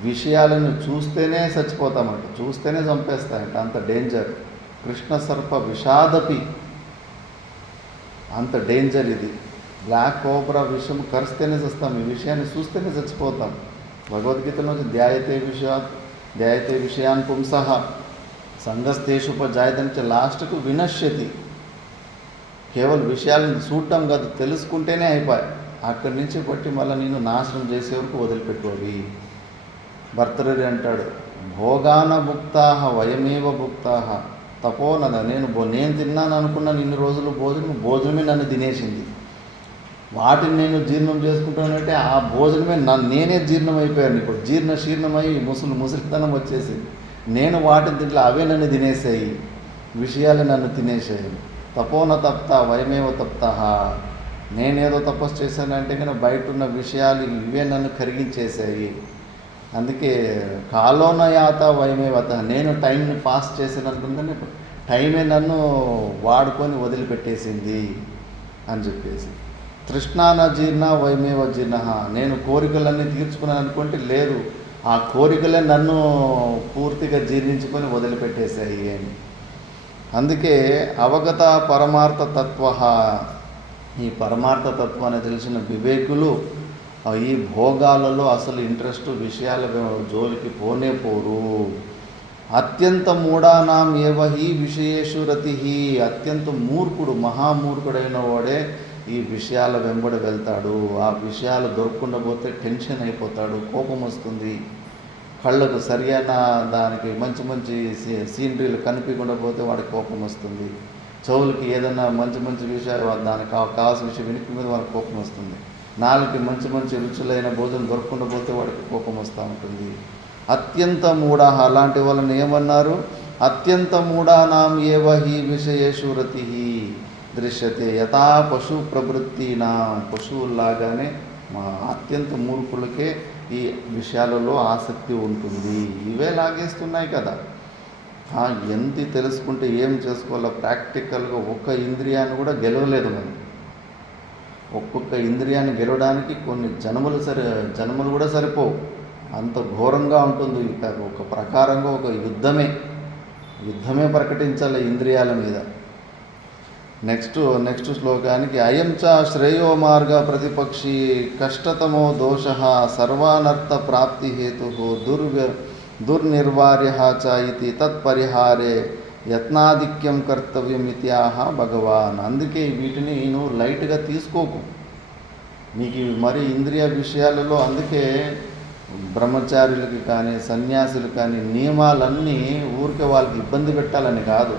విషయాలను చూస్తేనే చచ్చిపోతామంట, చూస్తేనే చంపేస్తాయంట. అంత డేంజర్. కృష్ణ సర్ప విషాదపి, అంత డేంజర్ ఇది. బ్లాక్ కోబ్రా విషయం కరిస్తేనే చస్తాం, ఈ విషయాన్ని చూస్తేనే చచ్చిపోతాం. భగవద్గీతలో ధ్యాయతే విషయాన్ పుంసః సంగస్తేషుపజాయతంచ, లాస్ట్కు వినశ్యతి. కేవలం విషయాలను చూడటం కాదు, తెలుసుకుంటేనే అయిపోయి. అక్కడి నుంచి బట్టి మళ్ళీ నేను నాశనం చేసే వరకు వదిలిపెట్టుకోవి. భర్తృహరి అంటాడు, భోగాన భుక్తాహ వయమేవ భుక్తాహ తపోనద. నేను తిన్నాను అనుకున్నాను ఇన్ని రోజులు భోజనమే నన్ను తినేసింది. వాటిని నేను జీర్ణం చేసుకుంటానంటే ఆ భోజనమే నేనే జీర్ణం అయిపోయాను. ఇప్పుడు శీర్ణమై ముసలితనం వచ్చేసింది. నేను వాటిని తింటే అవే నన్ను తినేసాయి, విషయాలే నన్ను తినేసాయి. తపోన తప్త వయమేవ తప్త. నేనేదో తపస్సు చేశానంటే కనుక బయట ఉన్న విషయాలు ఇవే నన్ను కరిగించేసాయి. అందుకే కాలోన యాత వయమేవత. నేను టైంని పాస్ చేసినందుకని టైమే నన్ను వాడుకొని వదిలిపెట్టేసింది అని చెప్పేసి. తృష్ణాన జీర్ణ వయమేవ జీర్ణ. నేను కోరికలన్నీ తీర్చుకున్నాను అనుకుంటే లేదు, ఆ కోరికలే నన్ను పూర్తిగా జీర్ణించుకొని వదిలిపెట్టేశాయి అని. అందుకే అవగత పరమార్థ తత్వ. ఈ పరమార్థ తత్వాన్ని తెలిసిన వివేకులు ఈ భోగాలలో అసలు ఇంట్రెస్ట్, విషయాల జోలికి పోరు. అత్యంత మూఢానాం ఏవ హి విషయేషు రతి. అత్యంత మూర్ఖుడు, మహామూర్ఖుడైన వాడే ఈ విషయాల వెంబడి వెళ్తాడు. ఆ విషయాలు దొరకకుండా పోతే టెన్షన్ అయిపోతాడు, కోపం వస్తుంది. కళ్ళకు సరియైన దానికి మంచి మంచి సీనరీలు కనిపించకుండా పోతే వాడికి కోపం వస్తుంది. చెవులకి ఏదైనా మంచి విషయాలు దానికి కావాల్సిన విషయం వినికి మీద వాడికి కోపం వస్తుంది. నాలుగుకి మంచి రుచులైన భోజనం దొరకకుండా పోతే వాడికి కోపం వస్తూ ఉంటుంది. అత్యంత మూఢ. అలాంటి వాళ్ళని ఏమన్నారు? అత్యంత మూఢానాం ఏవ హి విషయేషు రతి దృశ్యతే యథా పశు ప్రవృత్తినాం. పశువుల్లాగానే మా అత్యంత మూర్ఖులకే ఈ విషయాలలో ఆసక్తి ఉంటుంది. ఇవే లాగేస్తున్నాయి కదా. ఎంత తెలుసుకుంటే ఏం చేసుకోవాలో ప్రాక్టికల్గా ఒక్క ఇంద్రియాన్ని కూడా గెలవలేదు మనం. ఒక్కొక్క ఇంద్రియాన్ని గెలవడానికి కొన్ని జన్మలు కూడా సరిపోవు. అంత ఘోరంగా ఉంటుంది. ఒక ప్రకారంగా ఒక యుద్ధమే ప్రకటించాలి ఇంద్రియాల మీద. నెక్స్ట్ శ్లోకానికి అయం చ శ్రేయో మార్గ ప్రతిపక్షి కష్టతమో దోష సర్వానర్థ ప్రాప్తి హేతు దుర్నిర్వార్య చ ఇది తత్పరిహారే యత్నాధిక్యం కర్తవ్యం ఇత్యాహ భగవాన్. అందుకే వీటిని నువ్వు లైట్గా తీసుకోకు. నీకు మరి ఇంద్రియ విషయాలలో అందుకే బ్రహ్మచారులకి కానీ సన్యాసులు కానీ నియమాలన్నీ ఊరికే వాళ్ళకి ఇబ్బంది పెట్టాలని కాదు,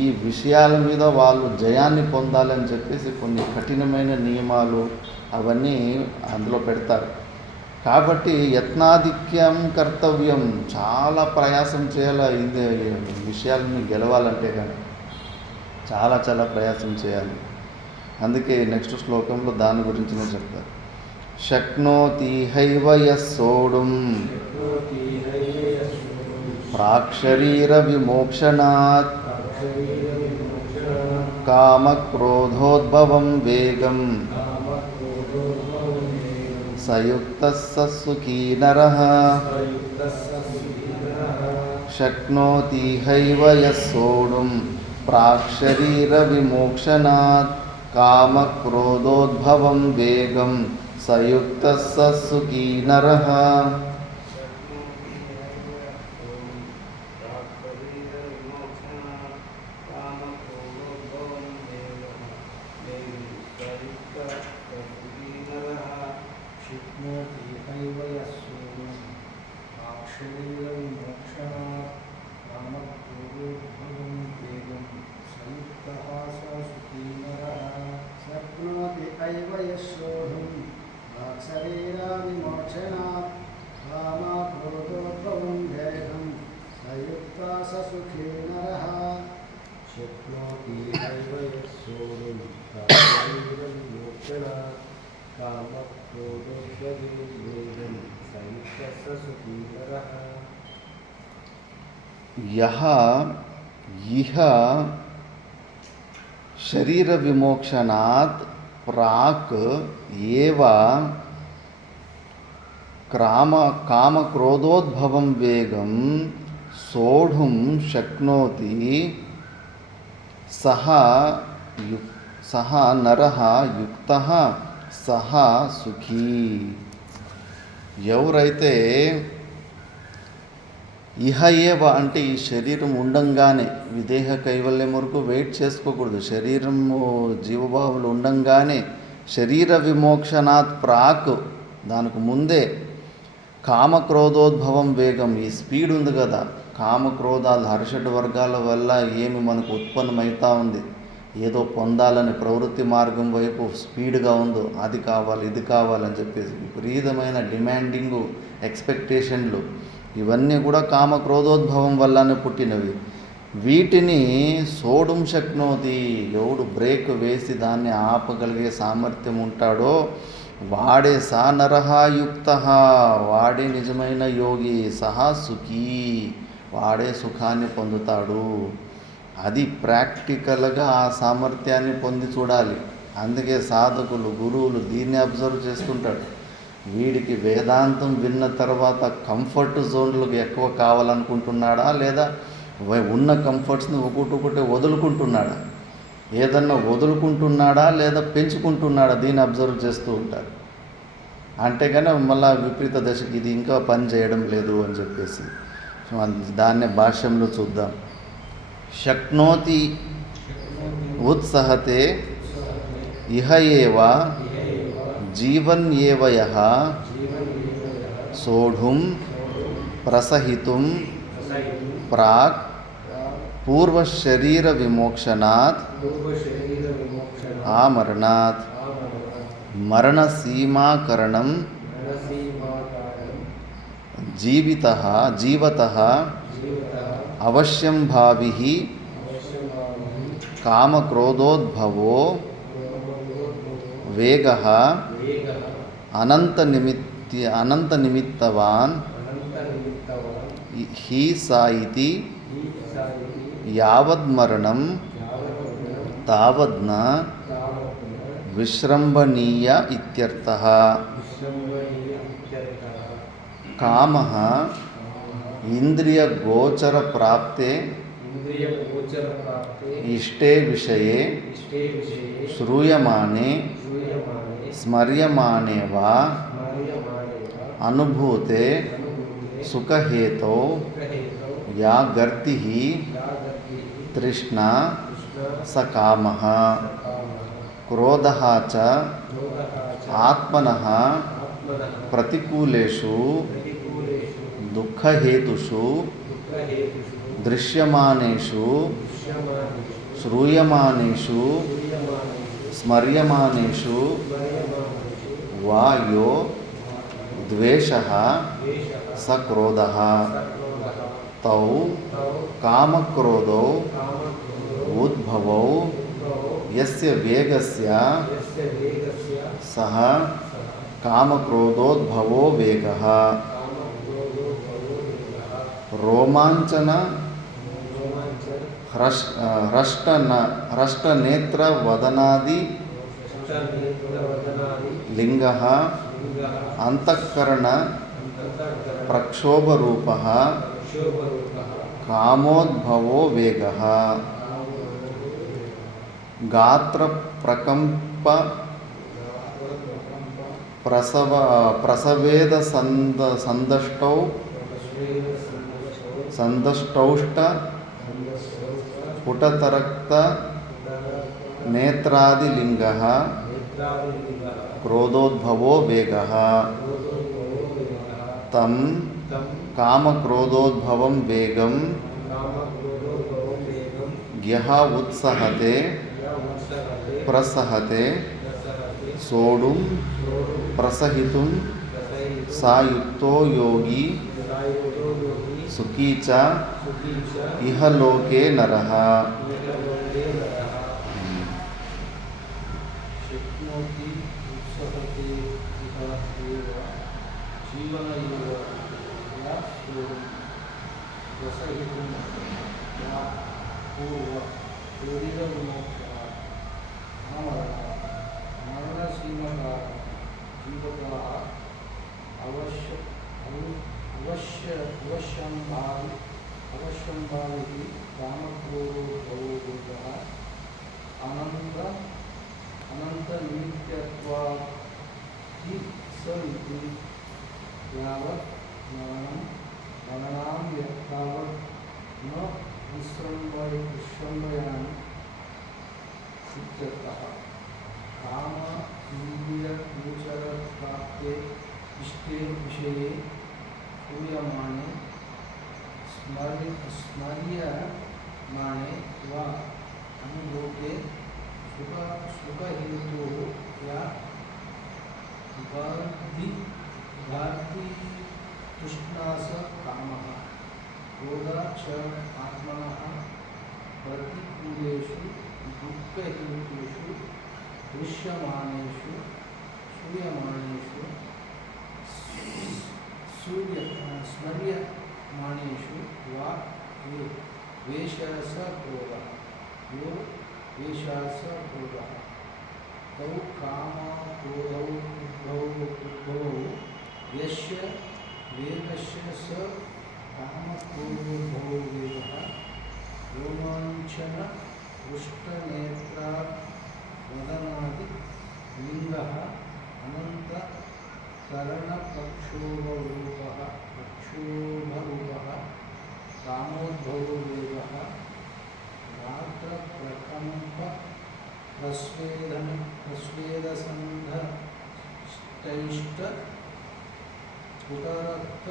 ఈ విషయాల మీద వాళ్ళు జయాన్ని పొందాలని చెప్పేసి కొన్ని కఠినమైన నియమాలు అవన్నీ అందులో పెడతారు. కాబట్టి యత్నాధిక్యం కర్తవ్యం, చాలా ప్రయాసం చేయాలి ఇది విషయాలని గెలవాలంటే కానీ చాలా చాలా ప్రయాసం చేయాలి. అందుకే నెక్స్ట్ శ్లోకంలో దాని గురించి నేను చెప్తాను. శక్నోతి హైవ యస్సోఢుం ప్రాక్శరీర విమోక్షణాత్ కామక్రోధోద్భవం వేగం సయుక్తః స సుఖీ నరః. శక్నోతి హైవ యస్సోఢుం ప్రాక్శరీర విమోక్షణాత్ కామక్రోధోద్భవం వేగం సయుక్తః స సుఖీ నరః. యహ ఇహ శరీర విమోక్షణాత్ ప్రాక్ ఏవ కామక్రోధోద్భవం వేగం సోఢుం శక్నోతి సహ నరః యుక్తః సహ సుఖీ. ఎవరైతే ఇహ ఏవ అంటే ఈ శరీరం ఉండంగానే, విదేహ కైవల్యం వరకు వెయిట్ చేసుకోకూడదు. శరీరము జీవభావులు ఉండంగానే శరీర విమోక్షణాత్ ప్రాక్, దానికి ముందే కామక్రోధోద్భవం వేగం, ఈ స్పీడ్ ఉంది కదా, కామక్రోధాలు హర్షడ్ వర్గాల వల్ల ఏమి మనకు ఉత్పన్నమవుతూ ఉంది, ఏదో పొందాలని ప్రవృత్తి మార్గం వైపు స్పీడ్గా ఉందో అది కావాలి ఇది కావాలని చెప్పేసి విపరీతమైన డిమాండింగు, ఎక్స్పెక్టేషన్లు, ఇవన్నీ కూడా కామక్రోధోద్భవం వల్లనే పుట్టినవి. వీటిని సోఢుం శక్నోతి, ఎవడు బ్రేక్ వేసి దాన్ని ఆపగలిగే సామర్థ్యం ఉంటాడో వాడే సా నరః యుక్తః, వాడే నిజమైన యోగి, సహా సుఖీ, వాడే సుఖాన్ని పొందుతాడు. అది ప్రాక్టికల్గా ఆ సామర్థ్యాన్ని పొంది చూడాలి. అందుకే సాధకులు, గురువులు దీన్ని అబ్జర్వ్ చేస్తుంటాడు. వీడికి వేదాంతం విన్న తర్వాత కంఫర్ట్ జోన్లకు ఎక్కువ కావాలనుకుంటున్నాడా, లేదా ఉన్న కంఫర్ట్స్ని ఒకటి వదులుకుంటున్నాడా, ఏదన్నా వదులుకుంటున్నాడా లేదా పెంచుకుంటున్నాడా, దీన్ని అబ్జర్వ్ చేస్తూ ఉంటారు. అంటే కానీ మళ్ళీ విపరీత దశకి ఇది ఇంకా పని చేయడం లేదు అని చెప్పేసి దాన్నే భాష్యంలో చూద్దాం. శక్నోతి ఉత్సహతే ఇహ ఏవ జీవన్ ఏవ యః సోఢుం ప్రసహితుం ప్రాక్ పూర్వశరీర విమోక్షణాత్ ఆమరణాత్ మరణసీమాకరణం జీవతః అవశ్యం భావిః కామక్రోధోద్భవో వేగః అనంతనిమిత్తవాన్ హి సా ఇతి యావద్మరణం తావద్న విశ్రంభణీయ ఇత్యర్థః. కామః ఇంద్రియ గోచర ప్రాప్తే ఇష్టే విషయే శ్రూయమానే స్మర్యమానే వా అనుభూతే సుఖహేతో యా గర్తిః తృష్ణా స కామః. క్రోధః చ ఆత్మనః ప్రతికూలేషు దుఃఖహేతుషు దృశ్యమానేషు శ్రూయమానేషు స్మర్యమానేషు వా యో ద్వేషः द्वेषः స క్రోధः सक्रोधः తౌ तौ కామక్రోధౌ कामक्रोधौ ఉద్భవౌ उद्भवौ యస్య వేగస్య यस्य वेगस्य సహ सः కామక్రోధోద్భవో వేగः कामक्रोधो भवो वेगः రోమాంచన रोमाञ्चन హ్రష్టనేత్ర వదనాది षट्नेत्रवदनादि లింగः लिङ्गः అంతఃకరణ अन्तःकरण ప్రక్షోభరూపः क्षोभरूपः కామోద్భవో వేగः గాత్ర ప్రకంప ప్రసవేద సందష్టౌ సందష్టౌష్ట పుటతరక్త నేత్రాదిలింగः క్రోధోద్భవో వేగः తం కామక్రోధోద్భవం వేగం యః ఉత్సహతే ప్రసహతే సోఢుం ప్రసహితుం సాయుక్తో యోగి సుఖీ చ ఇహ లోకే నరః. शक्नोति उत्सहते इह एव जीवन एव या शोधं रसहितुं या पूर्वशरीरविमोक्षः अमरः मरणसीमकाः जीवकाः अवश्यं भावि कामक्रोधो भवो वेगः अनन्तनित्यत्वात् हि स इति यावत् मरणां तावत् न विश्रम्भयामि इत्यर्थः काम इन्द्रियगोचरप्राप्ते इष्टे विषये श्रूयमाणे स्मर्यमाणे वा अनुलोके सुखहेतुः या भारती तृष्णास कामः क्रोधा च आत्मनः प्रतिकूलेषु दुःखहेतुषु दृश्यमानेषु श्रूयमाणेषु स्मर्यमाणेषु वा वेषस क्रोधः यो वेषास क्रोधः तौ कामक्रोधौ उद्भवौ यस्य वेगस्य स कामक्रोधोद्भवो वेगः रोमाञ्चन हृष्टनेत्रावदनादि लिङ्गः अनन्तकरणप्रक्षोभरूपः कामोद्भवो वेगः गात्रप्रकम्प प्रस्वेदसन्धष्टैष्ट पुटरक्त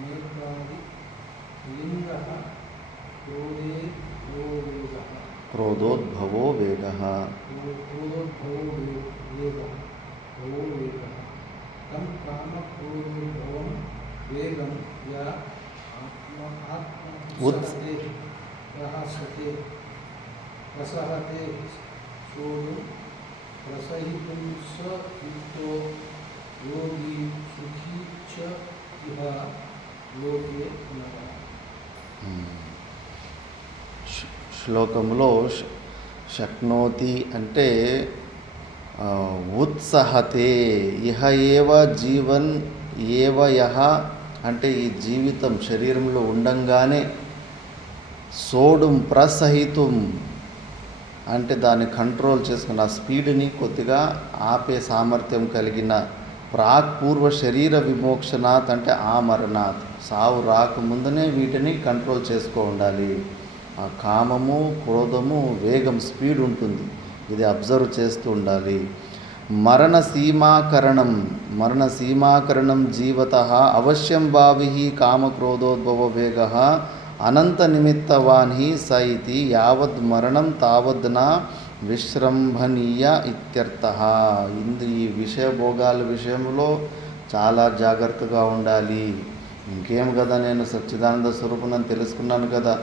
नेत्रादि लिङ्गः क्रोधोद्भवो वेगः तं कामक्रोधोद्भवं वेगं या आत्मसहते प्रहसते प्रसहते शोधुं प्रसहितुं स युक्तो योगी सुखी च इह लोके नरः. శ్లోకంలో శక్నోతి అంటే ఉత్సహతే ఇహ ఏవ జీవన్ ఏవ యహ అంటే ఈ జీవితం శరీరంలో ఉండంగానే సోడుం ప్రసహితుం అంటే దాన్ని కంట్రోల్ చేసుకున్న ఆ స్పీడ్ని కొద్దిగా ఆపే సామర్థ్యం కలిగిన ప్రాక్ పూర్వ శరీర విమోక్షనాత్ అంటే ఆమరణాత్ సావు రాకముందునే వీటిని కంట్రోల్ చేసుకో ఉండాలి. ఆ కామము క్రోధము వేగం స్పీడ్ ఉంటుంది, ఇది అబ్జర్వ్ చేస్తూ ఉండాలి. మరణ సీమాకరణం జీవతః అవశ్యం భావి కామక్రోధోద్భవ వేగः అనంత నిమిత్తవాన్ హి స ఇతి యావద్ మరణం తావద్ న విశ్రంభనీయ ఇత్యర్థః. ఈ విషయ భోగాల విషయంలో చాలా జాగ్రత్తగా ఉండాలి. ఇంకేం కదా, నేను సచ్చిదానంద స్వరూపునని తెలుసుకున్నాను కదా,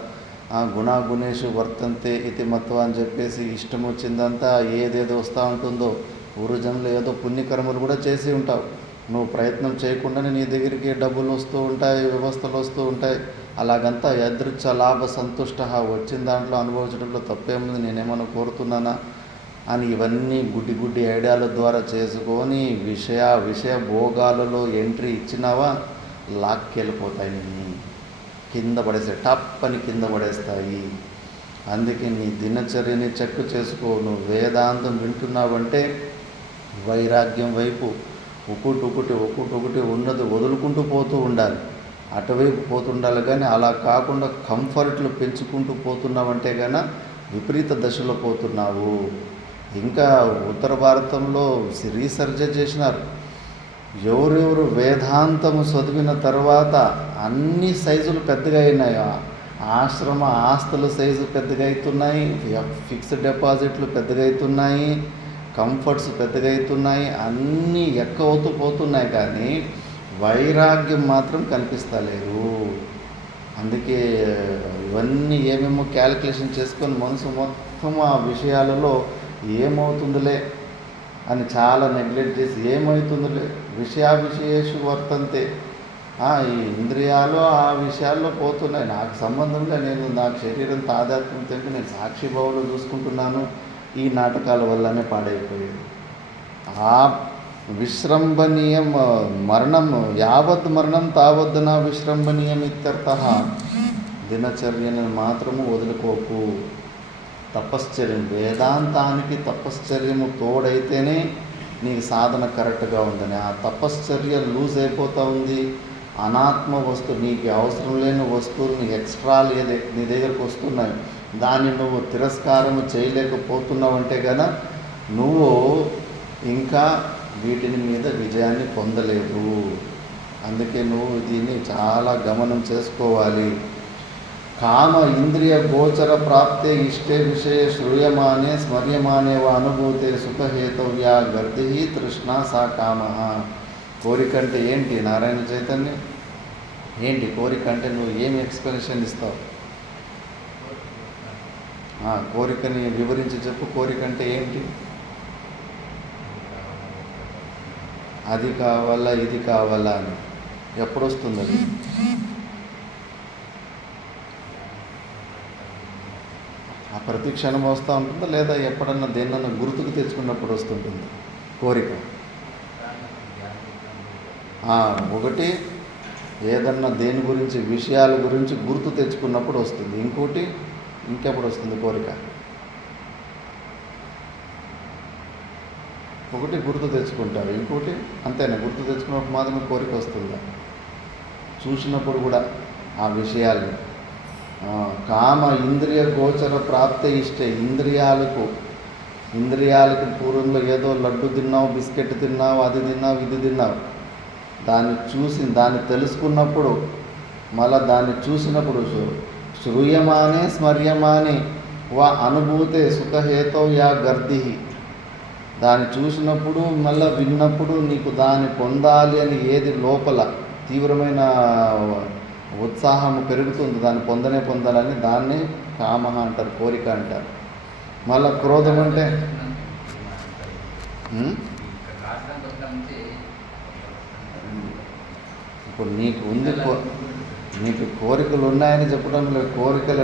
గుణాగుణేషు వర్తంతే ఇతి మత్వ అని చెప్పేసి ఇష్టం వచ్చిందంతా ఏదేదో వస్తూ ఉంటుందో, పూర్వజన్మలో ఏదో పుణ్యకర్మలు కూడా చేసి ఉంటావు. నువ్వు ప్రయత్నం చేయకుండానే నీ దగ్గరికి డబ్బులు వస్తూ ఉంటాయి, వ్యవస్థలు వస్తూ ఉంటాయి. అలాగంతా యదృచ్ఛ లాభ సంతుష్ట, వచ్చిన దాంట్లో అనుభవించడంలో తప్పేముంది, నేనేమన్నా కోరుతున్నానా అని ఇవన్నీ గుడ్డి ఐడియాల ద్వారా చేసుకొని విషయ భోగాలలో ఎంట్రీ ఇచ్చినావా, లాక్కెళ్ళిపోతాయి, నిన్ను కింద పడేస్తాయి, టప్ అని కింద పడేస్తాయి. అందుకే నీ దినచర్యని చెక్ చేసుకో. నువ్వు వేదాంతం వింటున్నావంటే వైరాగ్యం వైపు ఒక్కొక్కటి ఉన్నది వదులుకుంటూ పోతూ ఉండాలి, అటువైపు పోతుండాలి. కానీ అలా కాకుండా కంఫర్ట్లు పెంచుకుంటూ పోతున్నావంటే కానీ విపరీత దశలో పోతున్నావు. ఇంకా ఉత్తర భారతంలో రీసెర్చ్ చేసినారు, ఎవరెవరు వేదాంతము చదివిన తర్వాత అన్ని సైజులు పెద్దగా అయినాయి, ఆశ్రమ ఆస్తుల సైజు పెద్దగా అవుతున్నాయి, ఫిక్స్డ్ డిపాజిట్లు పెద్దగా అవుతున్నాయి, కంఫర్ట్స్ పెద్దగా అవుతున్నాయి, అన్నీ ఎక్కువవుతూ పోతున్నాయి. కానీ వైరాగ్యం మాత్రం కనిపిస్తలేదు. అందుకే ఇవన్నీ ఏమేమో క్యాలిక్యులేషన్ చేసుకొని మనసు మొత్తం ఆ విషయాలలో ఏమవుతుందిలే అని చాలా నెగ్లెక్ట్ చేసి, ఏమవుతుందిలే విషయేషు వర్తంతే, ఈ ఇంద్రియాలు ఆ విషయాల్లో పోతున్నాయి, నాకు సంబంధంగా నేను నాకు శరీరం తాదాత్మ్యంతో నేను సాక్షిభావంలో చూసుకుంటున్నాను. ఈ నాటకాల వల్లనే పాడైపోయేది. ఆ విశ్రంభనీయం మరణం, యావత్ మరణం తావద్దు నా విశ్రంభనీయం ఇత్యర్థ. దినచర్యను మాత్రము వదులుకోకు. తపశ్చర్యం, వేదాంతానికి తపశ్చర్యము తోడైతేనే నీకు సాధన కరెక్ట్గా ఉందని. ఆ తపశ్చర్య లూజ్ అయిపోతూ ఉంది. అనాత్మ వస్తువు, నీకు అవసరం లేని వస్తువులను ఎక్స్ట్రాలు నీ దగ్గరకు వస్తున్నాయి, దాన్ని నువ్వు తిరస్కారం చేయలేకపోతున్నావు అంటే కనుక నువ్వు ఇంకా వీటిని మీద విజయాన్ని పొందలేవు. అందుకే నువ్వు దీన్ని చాలా గమనం చేసుకోవాలి. కామ ఇంద్రియ గోచర ప్రాప్తే ఇష్టే విషయ శ్రూయమానే స్మర్యమానే వా అనుభూతే సుఖహేతవ్యా గర్ది తృష్ణ సా కామ. కోరిక అంటే ఏంటి నారాయణ చైతన్యం? ఏంటి కోరిక అంటే? నువ్వు ఏమి ఎక్స్ప్లెనేషన్ ఇస్తావు? కోరికని వివరించి చెప్పు. కోరిక అంటే ఏంటి? అది కావాలా ఇది కావాలా అని. ఎప్పుడు వస్తుంది అది? ఆ ప్రతి క్షణం వస్తూ ఉంటుందా, లేదా ఎప్పుడన్నా దేన్నన్నా గుర్తుకు తెచ్చుకున్నప్పుడు వస్తుంటుంది కోరిక? ఒకటి ఏదన్నా దేని గురించి, విషయాల గురించి గుర్తు తెచ్చుకున్నప్పుడు వస్తుంది. ఇంకోటి ఇంకెప్పుడు వస్తుంది కోరిక? ఒకటి గుర్తు తెచ్చుకుంటారు, ఇంకోటి అంతేనా? గుర్తు తెచ్చుకున్నప్పుడు మాత్రమే కోరిక వస్తుందా? చూసినప్పుడు కూడా ఆ విషయాల్ని. కామ ఇంద్రియ గోచర ప్రాప్తి ఇష్టే. ఇంద్రియాలకు పూర్వంలో ఏదో లడ్డు తిన్నావు, బిస్కెట్ తిన్నావు, అది తిన్నావు, ఇది తిన్నావు, దాన్ని తెలుసుకున్నప్పుడు, మళ్ళా దాన్ని చూసినప్పుడు శ్రూయమానే స్మర్యమానే వా అనుభూతే సుఖహేతో యా గర్ది. దాన్ని చూసినప్పుడు మళ్ళీ విన్నప్పుడు నీకు దాన్ని పొందాలి అని ఏది లోపల తీవ్రమైన ఉత్సాహం పెరుగుతుంది, దాన్ని పొందాలని, దాన్ని కామ అంటారు, కోరిక అంటారు. మళ్ళీ క్రోధం అంటే ఇప్పుడు నీకు కోరికలు ఉన్నాయని చెప్పడం లేదు. కోరికల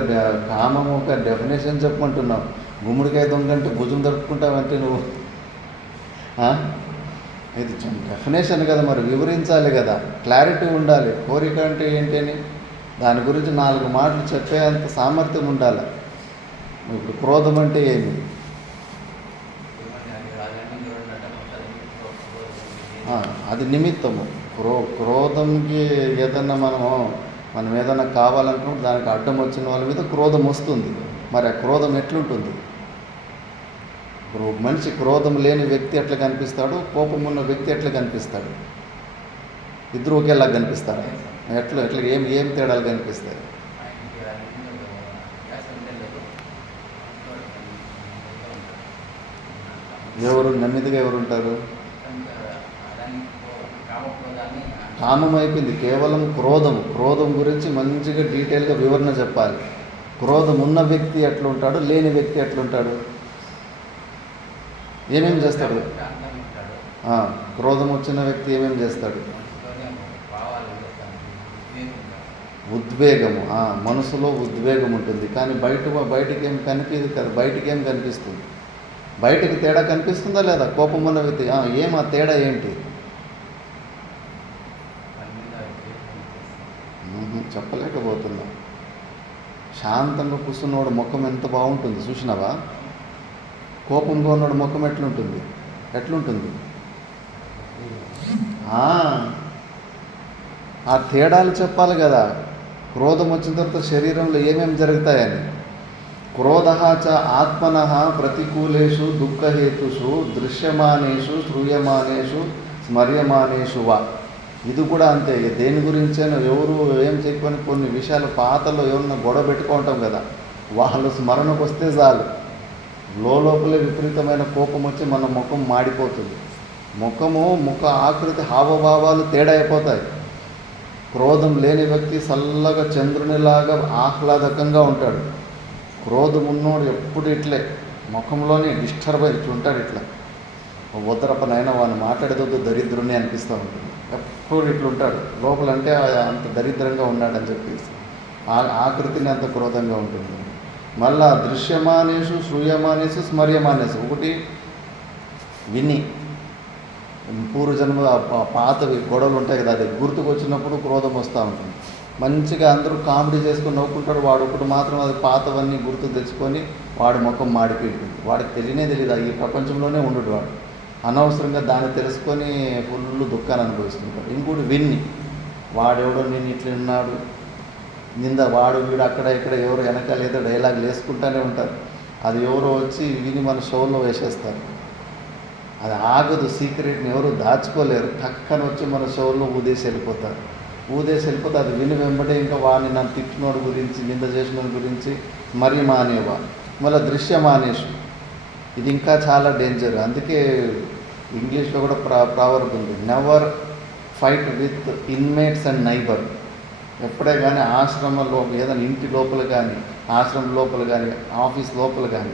కామము ఒక డెఫినేషన్ చెప్పమంటున్నావు. గుమ్మడికాయ దొంగంటే భుజం దొరుకుతుంటావంటే నువ్వు ఇది డెఫినేషన్ కదా, మరి వివరించాలి కదా, క్లారిటీ ఉండాలి. కోరిక అంటే ఏంటి అని దాని గురించి 4 మాటలు చెప్పేంత సామర్థ్యం ఉండాలి. ఇప్పుడు క్రోధం అంటే ఏమి? అది నిమిత్తము. క్రోధంకి ఏదన్నా మనం ఏదన్నా కావాలనుకున్నప్పుడు దానికి అడ్డం వచ్చిన వాళ్ళ మీద క్రోధం వస్తుంది. మరి ఆ క్రోధం ఎట్లుంటుంది? ఇప్పుడు మనిషి క్రోధం లేని వ్యక్తి ఎట్లా కనిపిస్తాడు, కోపం ఉన్న వ్యక్తి ఎట్లా కనిపిస్తాడు? ఇద్దరు ఒకేలా కనిపిస్తారా? ఎట్లా ఏం తేడాలు కనిపిస్తాయి? ఎవరు నెమ్మదిగా ఎవరు ఉంటారు? కామం అయిపోయింది. కేవలం క్రోధం గురించి మంచిగా డీటెయిల్గా వివరణ చెప్పాలి. క్రోధం ఉన్న వ్యక్తి ఎట్లుంటాడు, లేని వ్యక్తి ఎట్లుంటాడు, ఏమేం చేస్తాడు? క్రోధం వచ్చిన వ్యక్తి ఏమేం చేస్తాడు? ఉద్వేగము, మనసులో ఉద్వేగం ఉంటుంది. కానీ బయటికి ఏం కనిపించదు కదా. బయటికి ఏం కనిపిస్తుంది? బయటికి తేడా కనిపిస్తుందా లేదా? కోపం ఉన్న వ్యక్తి ఏం ఆ తేడా ఏంటి? చెప్పలేకపోతున్నా. శాంతంగా కూర్చున్నవాడు ముఖం ఎంత బాగుంటుంది చూసినావా? కోపంగా ఉన్నవాడు ముఖం ఎట్లుంటుంది? ఆ తేడాలు చెప్పాలి కదా. క్రోధం వచ్చిన తర్వాత శరీరంలో ఏమేమి జరుగుతాయని. క్రోధః చ ఆత్మనః ప్రతికూలేషు దుఃఖహేతుషు దృశ్యమానేషు శ్రూయమానేషు స్మర్యమానేషు వా. ఇది కూడా అంతే. దేని గురించైనా ఎవరు ఏం చెప్పని కొన్ని విషయాలు పాతలో ఏమన్నా గొడవ పెట్టుకుంటాం కదా, వాళ్ళు స్మరణకు వస్తే చాలు లోపలే విపరీతమైన కోపం వచ్చి మన ముఖం మాడిపోతుంది. ముఖ ఆకృతి హావభావాలు తేడా అయిపోతాయి. క్రోధం లేని వ్యక్తి చల్లగా చంద్రునిలాగా ఆహ్లాదకంగా ఉంటాడు. క్రోధం ఉన్నోడు ఎప్పుడు ఇట్లే ముఖంలోనే డిస్టర్బ్ అయి ఉంటాడు. ఇట్లా ఉత్తరపనైనా వాడిని మాట్లాడేదొద్దు దరిద్రుని అనిపిస్తూ ఉంటుంది. ఎప్పుడు ఇట్లుంటాడు లోపలంటే అంత దరిద్రంగా ఉన్నాడని చెప్పేసి ఆకృతిని అంత క్రోధంగా ఉంటుంది. మళ్ళా దృశ్యమానేషు శ్రూయమానేషు స్మర్యమానేషు. ఒకటి విని పూర్వజన్మ పాతవి గొడవలు ఉంటాయి కదా, అది గుర్తుకొచ్చినప్పుడు క్రోధం వస్తూ ఉంటుంది. మంచిగా అందరూ కామెడీ చేసుకొని నవ్వుకుంటాడు. వాడు ఒకటి మాత్రం అది పాతవన్నీ గుర్తు తెచ్చుకొని వాడి ముఖం మాడిపోయింటుంది. వాడికి తెలియదు ఈ ప్రపంచంలోనే ఉండడు వాడు. అనవసరంగా దాన్ని తెలుసుకొని ఫుల్ దుఃఖాన్ని అనుభవిస్తుంటాడు. ఇంకోటి విన్ని వాడెవడో నేను ఇట్లా ఉన్నాడు వీడు అక్కడ ఇక్కడ ఎవరు వెనకాల ఏదో డైలాగులు వేసుకుంటూనే ఉంటారు. అది ఎవరో వచ్చి విని మన షోలో వేసేస్తారు. అది ఆగదు. సీక్రెట్ని ఎవరు దాచుకోలేరు. టక్కన వచ్చి మన షోలో ఊదేసి వెళ్ళిపోతారు. అది విని వెంబడే ఇంకా వాడిని నన్ను తిట్టినోడు గురించి నింద చేసిన గురించి మరి మానేవా. మళ్ళీ దృశ్యమానేషు. ఇది ఇంకా చాలా డేంజర్. అందుకే ఇంగ్లీష్లో కూడా ప్రావర్బ్ ఉంది, never fight with inmates and neighbour. ఎప్పుడే కానీ ఆశ్రమంలో ఏదైనా ఇంటి లోపల కానీ ఆశ్రమం లోపల కానీ ఆఫీస్ లోపల కానీ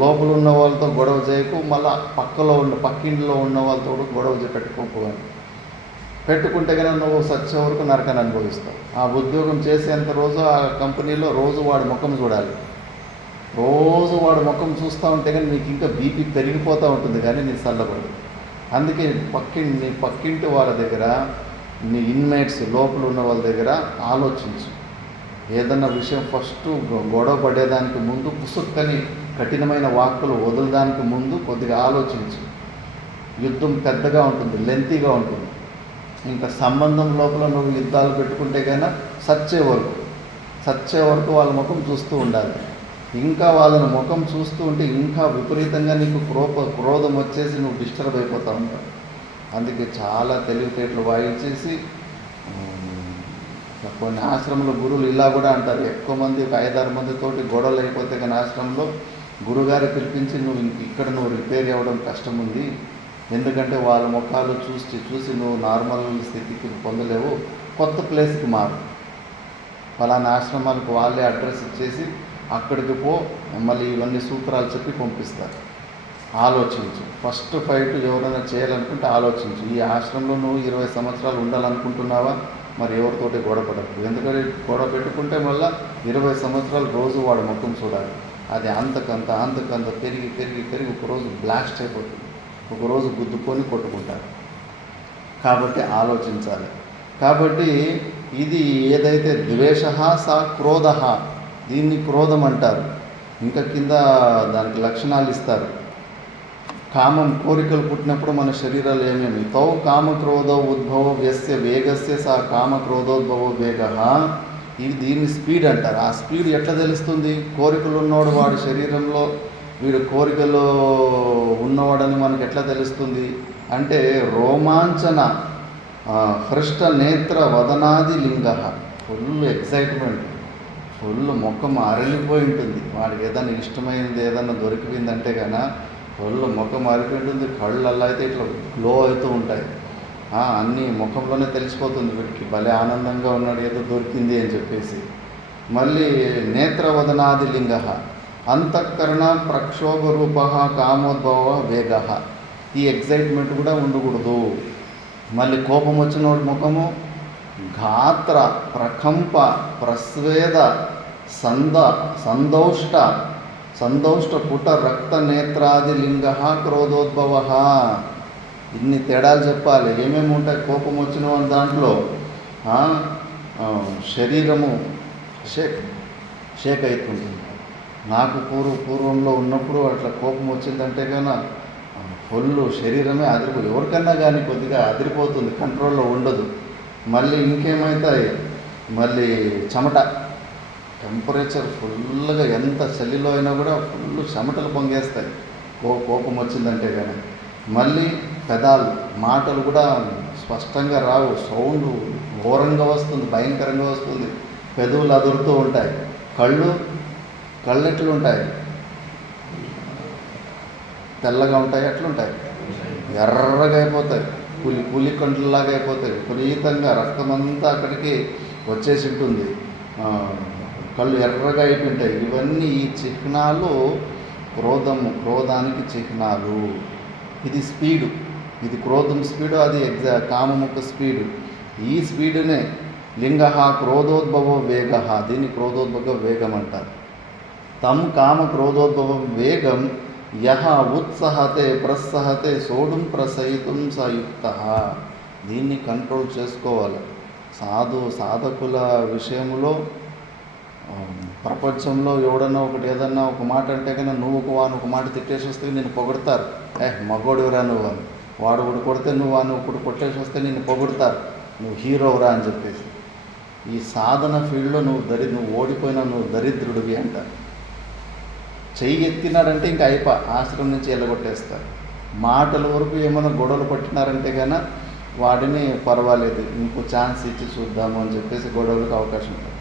లోపల ఉన్న వాళ్ళతో గొడవ చేయకు. మళ్ళీ పక్కింట్లో ఉన్న వాళ్ళతో కూడా గొడవ పెట్టుకుంటే కనుక నువ్వు సచ్చే వరకు నరకాన్ని అనుభవిస్తావు. ఆ ఉద్యోగం చేసేంత రోజు ఆ కంపెనీలో రోజు వాడి ముఖం చూడాలి. రోజు వాడు ముఖం చూస్తూ ఉంటే కానీ నీకు ఇంకా బీపీ పెరిగిపోతూ ఉంటుంది, కానీ నీ చల్లబడదు. అందుకే నీ పక్కింటి వాళ్ళ దగ్గర, నీ ఇన్మేట్స్ లోపల ఉన్న వాళ్ళ దగ్గర ఆలోచించు. ఏదన్నా విషయం ఫస్ట్ గొడవ పడేదానికి ముందు పుసుక్కని కఠినమైన వాక్కులు వదలడానికి ముందు కొద్దిగా ఆలోచించు. యుద్ధం పెద్దగా ఉంటుంది, లెంతీగా ఉంటుంది. ఇంకా సంబంధం లోపల నువ్వు యుద్ధాలు పెట్టుకుంటే కన్నా సచ్చే వరకు వాళ్ళ ముఖం చూస్తూ ఉండాలి. ఇంకా వాళ్ళని ముఖం చూస్తూ ఉంటే ఇంకా విపరీతంగా నీకు క్రోధం వచ్చేసి నువ్వు డిస్టర్బ్ అయిపోతూ ఉంటావు. అందుకే చాలా తెలివితేటలు వాయించేసి కొన్ని ఆశ్రమంలో గురువులు ఇలా కూడా అంటారు. ఎక్కువ మంది, ఒక 5-6 మందితోటి గొడవలు అయిపోతే కానీ ఆశ్రమంలో గురుగారు పిలిపించి ఇక్కడ నువ్వు రిపేర్ అవ్వడం కష్టం ఉంది, ఎందుకంటే వాళ్ళ ముఖాలు చూసి నువ్వు నార్మల్ స్థితికి పొందలేవు, కొత్త ప్లేస్కి మారు. ఫలానా ఆశ్రమాలకు వాళ్ళే అడ్రస్ ఇచ్చేసి అక్కడికి పో, మళ్ళీ ఇవన్నీ సూత్రాలు చెప్పి పంపిస్తారు. ఆలోచించు. ఫస్ట్ ఫైట్ ఎవరైనా చేయాలనుకుంటే ఆలోచించు. ఈ ఆశ్రమంలో నువ్వు 20 సంవత్సరాలు ఉండాలనుకుంటున్నావా? మరి ఎవరితోటి గొడవపడకు. ఎందుకంటే గొడవ పెట్టుకుంటే మళ్ళీ 20 సంవత్సరాలు రోజు వాడు ముఖం చూడాలి. అది అంతకంత పెరిగి ఒకరోజు బ్లాస్ట్ అయిపోతుంది. ఒకరోజు గుద్దుకొని కొట్టుకుంటారు. కాబట్టి ఆలోచించాలి. కాబట్టి ఇది ఏదైతే ద్వేష సా క్రోధ, దీన్ని క్రోధం అంటారు. ఇంకా కింద దానికి లక్షణాలు ఇస్తారు. కామం, కోరికలు పుట్టినప్పుడు మన శరీరాలు ఏమేమి తౌ కామక్రోధో ఉద్భవ వ్యస్య వేగస్య సా కామక్రోధోద్భవ వేగ. ఇది దీన్ని స్పీడ్ అంటారు. ఆ స్పీడ్ ఎట్లా తెలుస్తుంది? కోరికలు ఉన్నవాడు వాడి శరీరంలో వీడు కోరికలో ఉన్నవాడని మనకు ఎట్లా తెలుస్తుంది అంటే, రోమాంచన హృష్ట నేత్ర వదనాది లింగ. ఫుల్ ఎక్సైట్మెంట్, ఫుల్ ముఖం అరలిపోయి ఉంటుంది. వాడికి ఏదైనా ఇష్టమైంది ఏదైనా దొరికిపోయిందంటే కన్నా ఫుల్ ముఖం అరిపోయి ఉంటుంది. కళ్ళు అలా అయితే ఇట్లా గ్లో అవుతూ ఉంటాయి. అన్నీ ముఖంలోనే తెలిసిపోతుంది, వీడికి భలే ఆనందంగా ఉన్నాడు, ఏదో దొరికింది అని చెప్పేసి. మళ్ళీ నేత్రవదనాది లింగ అంతఃకరణ ప్రక్షోభ రూప కామోద్భవ వేగ, ఈ ఎగ్జైట్మెంట్ కూడా ఉండకూడదు. మళ్ళీ కోపం వచ్చిన ముఖము గాత్ర ప్రకంప ప్రస్వేద సందౌష్ట పుట రక్త నేత్రాది లింగ క్రోధోద్భవ. ఇన్ని తేడాలు చెప్పాలి. ఏమేమి ఉంటాయి కోపం వచ్చిన దాంట్లో? శరీరము షేక్ అవుతుంది. నాకు పూర్వంలో ఉన్నప్పుడు అట్లా కోపం వచ్చిందంటే కన్నా ఫుల్ శరీరమే అదిరిపోతుంది. ఎవరికన్నా కానీ కొద్దిగా అదిరిపోతుంది, కంట్రోల్లో ఉండదు. మళ్ళీ ఇంకేమవుతాయి, మళ్ళీ చెమట, టెంపరేచర్ ఫుల్గా, ఎంత చలిలో అయినా కూడా ఫుల్ చెమటలు పొంగేస్తాయి కోపం వచ్చిందంటే కానీ. మళ్ళీ పెదాలు, మాటలు కూడా స్పష్టంగా రావు, సౌండ్ ఘోరంగా వస్తుంది, భయంకరంగా వస్తుంది, పెదవులు అదురుతూ ఉంటాయి. కళ్ళు ఎట్లుంటాయి? తెల్లగా ఉంటాయి, ఎట్లుంటాయి? ఎర్రగా అయిపోతాయి, పులి కంట్లలాగా అయిపోతాయి, విపరీతంగా రక్తమంతా అక్కడికి వచ్చేసి ఉంటుంది, కళ్ళు ఎర్రగా అయిపోయింటాయి. ఇవన్నీ ఈ చిహ్నాలు క్రోధానికి చిహ్నాలు. ఇది స్పీడు, ఇది క్రోధం స్పీడు, అది కామముఖ స్పీడు. ఈ స్పీడునే లింగ క్రోధోద్భవ వేగ, దీన్ని క్రోధోద్భవ వేగం అంటారు. తం కామ క్రోధోద్భవ వేగం యహ ఉత్సహతే ప్రస్సహతే సోడుం ప్రసయితుం సయుక్త. దీన్ని కంట్రోల్ చేసుకోవాలి. సాధకుల విషయంలో ప్రపంచంలో ఎవడన్నా ఏదన్నా ఒక మాట అంటే కన్నా నువ్వు ఒక మాట తిట్టేసి వస్తే నేను పొగడతారు, మగోడివరా నువ్వు అని. వాడు ఒకటి కొడితే నువ్వు ఒకటి కొట్టేసి వస్తే నిన్ను పొగుడతారు, నువ్వు హీరోవరా అని చెప్పేసి. ఈ సాధన ఫీల్డ్లో నువ్వు ఓడిపోయినా నువ్వు దరిద్రుడివి అంటారు. చెయ్యి ఎత్తినాడంటే ఇంకా ఆశ్రమం నుంచి ఎల్లగొట్టేస్తారు. మాటల వరకు ఏమైనా గొడవలు పట్టినారంటే కన్నా వాడిని పర్వాలేదు, ఇంకో ఛాన్స్ ఇచ్చి చూద్దాము అని చెప్పేసి గొడవలకు అవకాశం ఉంటుంది.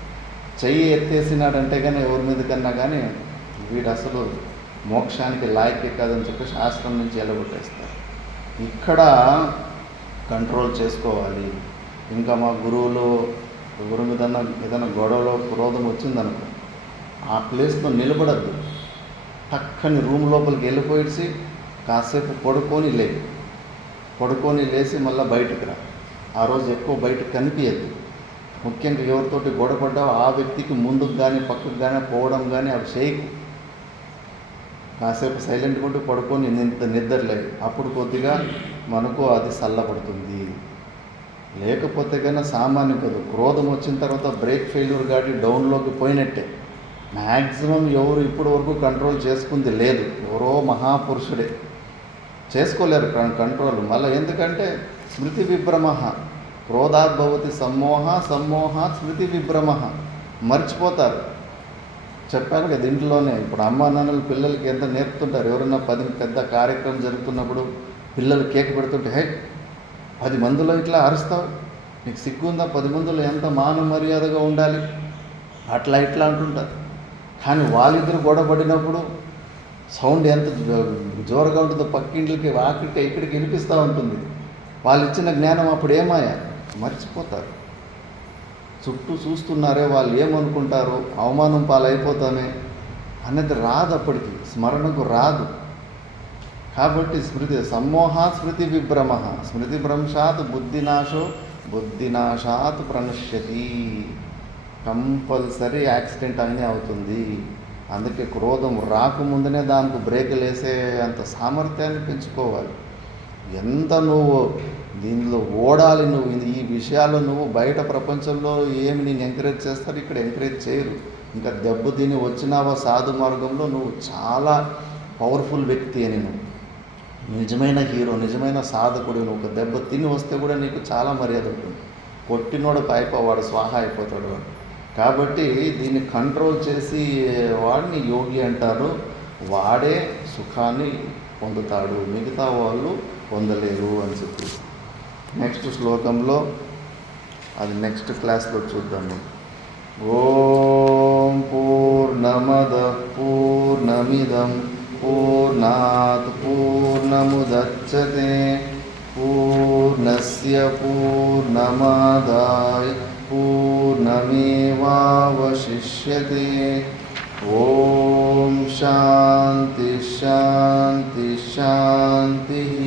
చెయ్యి ఎత్తేసినాడంటే కానీ ఎవరి మీద కన్నా కానీ వీడు అసలు మోక్షానికి లాయకే కాదని చెప్పేసి ఆశ్రమం నుంచి ఎల్లగొట్టేస్తారు. ఇక్కడ కంట్రోల్ చేసుకోవాలి. ఇంకా మా గురువు మీద ఏదైనా గొడవలో క్రోధం వచ్చిందనుకో, ఆ ప్లేస్లో నిలబడద్దు, టక్కని రూమ్ లోపలికి వెళ్ళిపోయేసి కాసేపు పడుకొని లేచి మళ్ళీ బయటకు రా. ఆ రోజు ఎక్కువ బయటకు కనిపించద్దు. ముఖ్యంగా ఎవరితోటి గొడవపడ్డావో ఆ వ్యక్తికి ముందుకు కానీ పక్కకు కానీ పోవడం కానీ అవి చేయకు. కాసేపు సైలెంట్గా ఉండి పడుకొని నిద్రలేదు, అప్పుడు కొద్దిగా మనకు అది చల్లబడుతుంది. లేకపోతే కన్నా సామాన్యం కాదు. క్రోధం వచ్చిన తర్వాత బ్రేక్ ఫెయిల్యూర్ కాబట్టి డౌన్లోకి పోయినట్టే. మ్యాక్సిమం ఎవరు ఇప్పటి వరకు కంట్రోల్ చేసుకుంది లేదు, ఎవరో మహాపురుషుడే చేసుకోలేరు కంట్రోల్. మళ్ళీ ఎందుకంటే స్మృతి విభ్రమ, క్రోధాత్ భవతి సమ్మోహాత్ స్మృతి విభ్రమ, మర్చిపోతారు. చెప్పాను కదా ఇంట్లోనే. ఇప్పుడు అమ్మ నాన్నలు పిల్లలకి ఎంత నేర్పుతుంటారు. ఎవరైనా పెద్ద కార్యక్రమం జరుగుతున్నప్పుడు పిల్లలు కేక్ పెడుతుంటే, 10 మందిలో ఇట్లా అరుస్తావు, నీకు సిగ్గుందా? 10 మందిలో ఎంత మాన మర్యాదగా ఉండాలి, అట్లా ఇట్లా అంటుంటారు. కానీ వాళ్ళిద్దరు గొడవ పడినప్పుడు సౌండ్ ఎంత జోరుగా ఉంటుందో పక్కింట్లకి వాకిటి ఇక్కడికి వినిపిస్తూ ఉంటుంది. వాళ్ళు ఇచ్చిన జ్ఞానం అప్పుడు ఏమాయా, మర్చిపోతారు. చుట్టూ చూస్తున్నారే, వాళ్ళు ఏమనుకుంటారో, అవమానం పాలైపోతామే అన్నది రాదు, అప్పటికి స్మరణకు రాదు. కాబట్టి స్మృతి విభ్రమ, స్మృతి భ్రంశాత్ బుద్ధినాశాత్ ప్రణశ్యతి. కంపల్సరీ యాక్సిడెంట్ అనేది అవుతుంది. అందుకే క్రోధం రాకముందునే దానికి బ్రేకులు వేసే అంత సామర్థ్యాన్ని పెంచుకోవాలి. ఎంత నువ్వు దీనిలో ఓడాలి, నువ్వు ఈ విషయాలు నువ్వు బయట ప్రపంచంలో ఏమి నేను ఎంకరేజ్ చేస్తారు, ఇక్కడ ఎంకరేజ్ చేయరు. ఇంకా దెబ్బ తిని వచ్చినావా సాధు మార్గంలో, నువ్వు చాలా పవర్ఫుల్ వ్యక్తి అని, నువ్వు నిజమైన హీరో, నిజమైన సాధకుడు. నువ్వు ఒక దెబ్బ తిని వస్తే కూడా నీకు చాలా మర్యాద ఉంటుంది. కొట్టినోడు వాడు స్వాహ అయిపోతాడు వాడు. కాబట్టి దీన్ని కంట్రోల్ చేసి వాడిని యోగి అంటారు. వాడే సుఖాన్ని పొందుతాడు, మిగతా వాళ్ళు పొందలేరు అని చెప్పి నెక్స్ట్ శ్లోకంలో, అది నెక్స్ట్ క్లాస్లో చూద్దాము. ఓం పూర్ణమద పూర్ణమిదం పూర్ణాత్ పూర్ణముదచ్యతే पूर्णस्य पूर्णमादाय पूर्णमेवावशिष्यते। ॐ शान्ति शान्ति शान्तिः।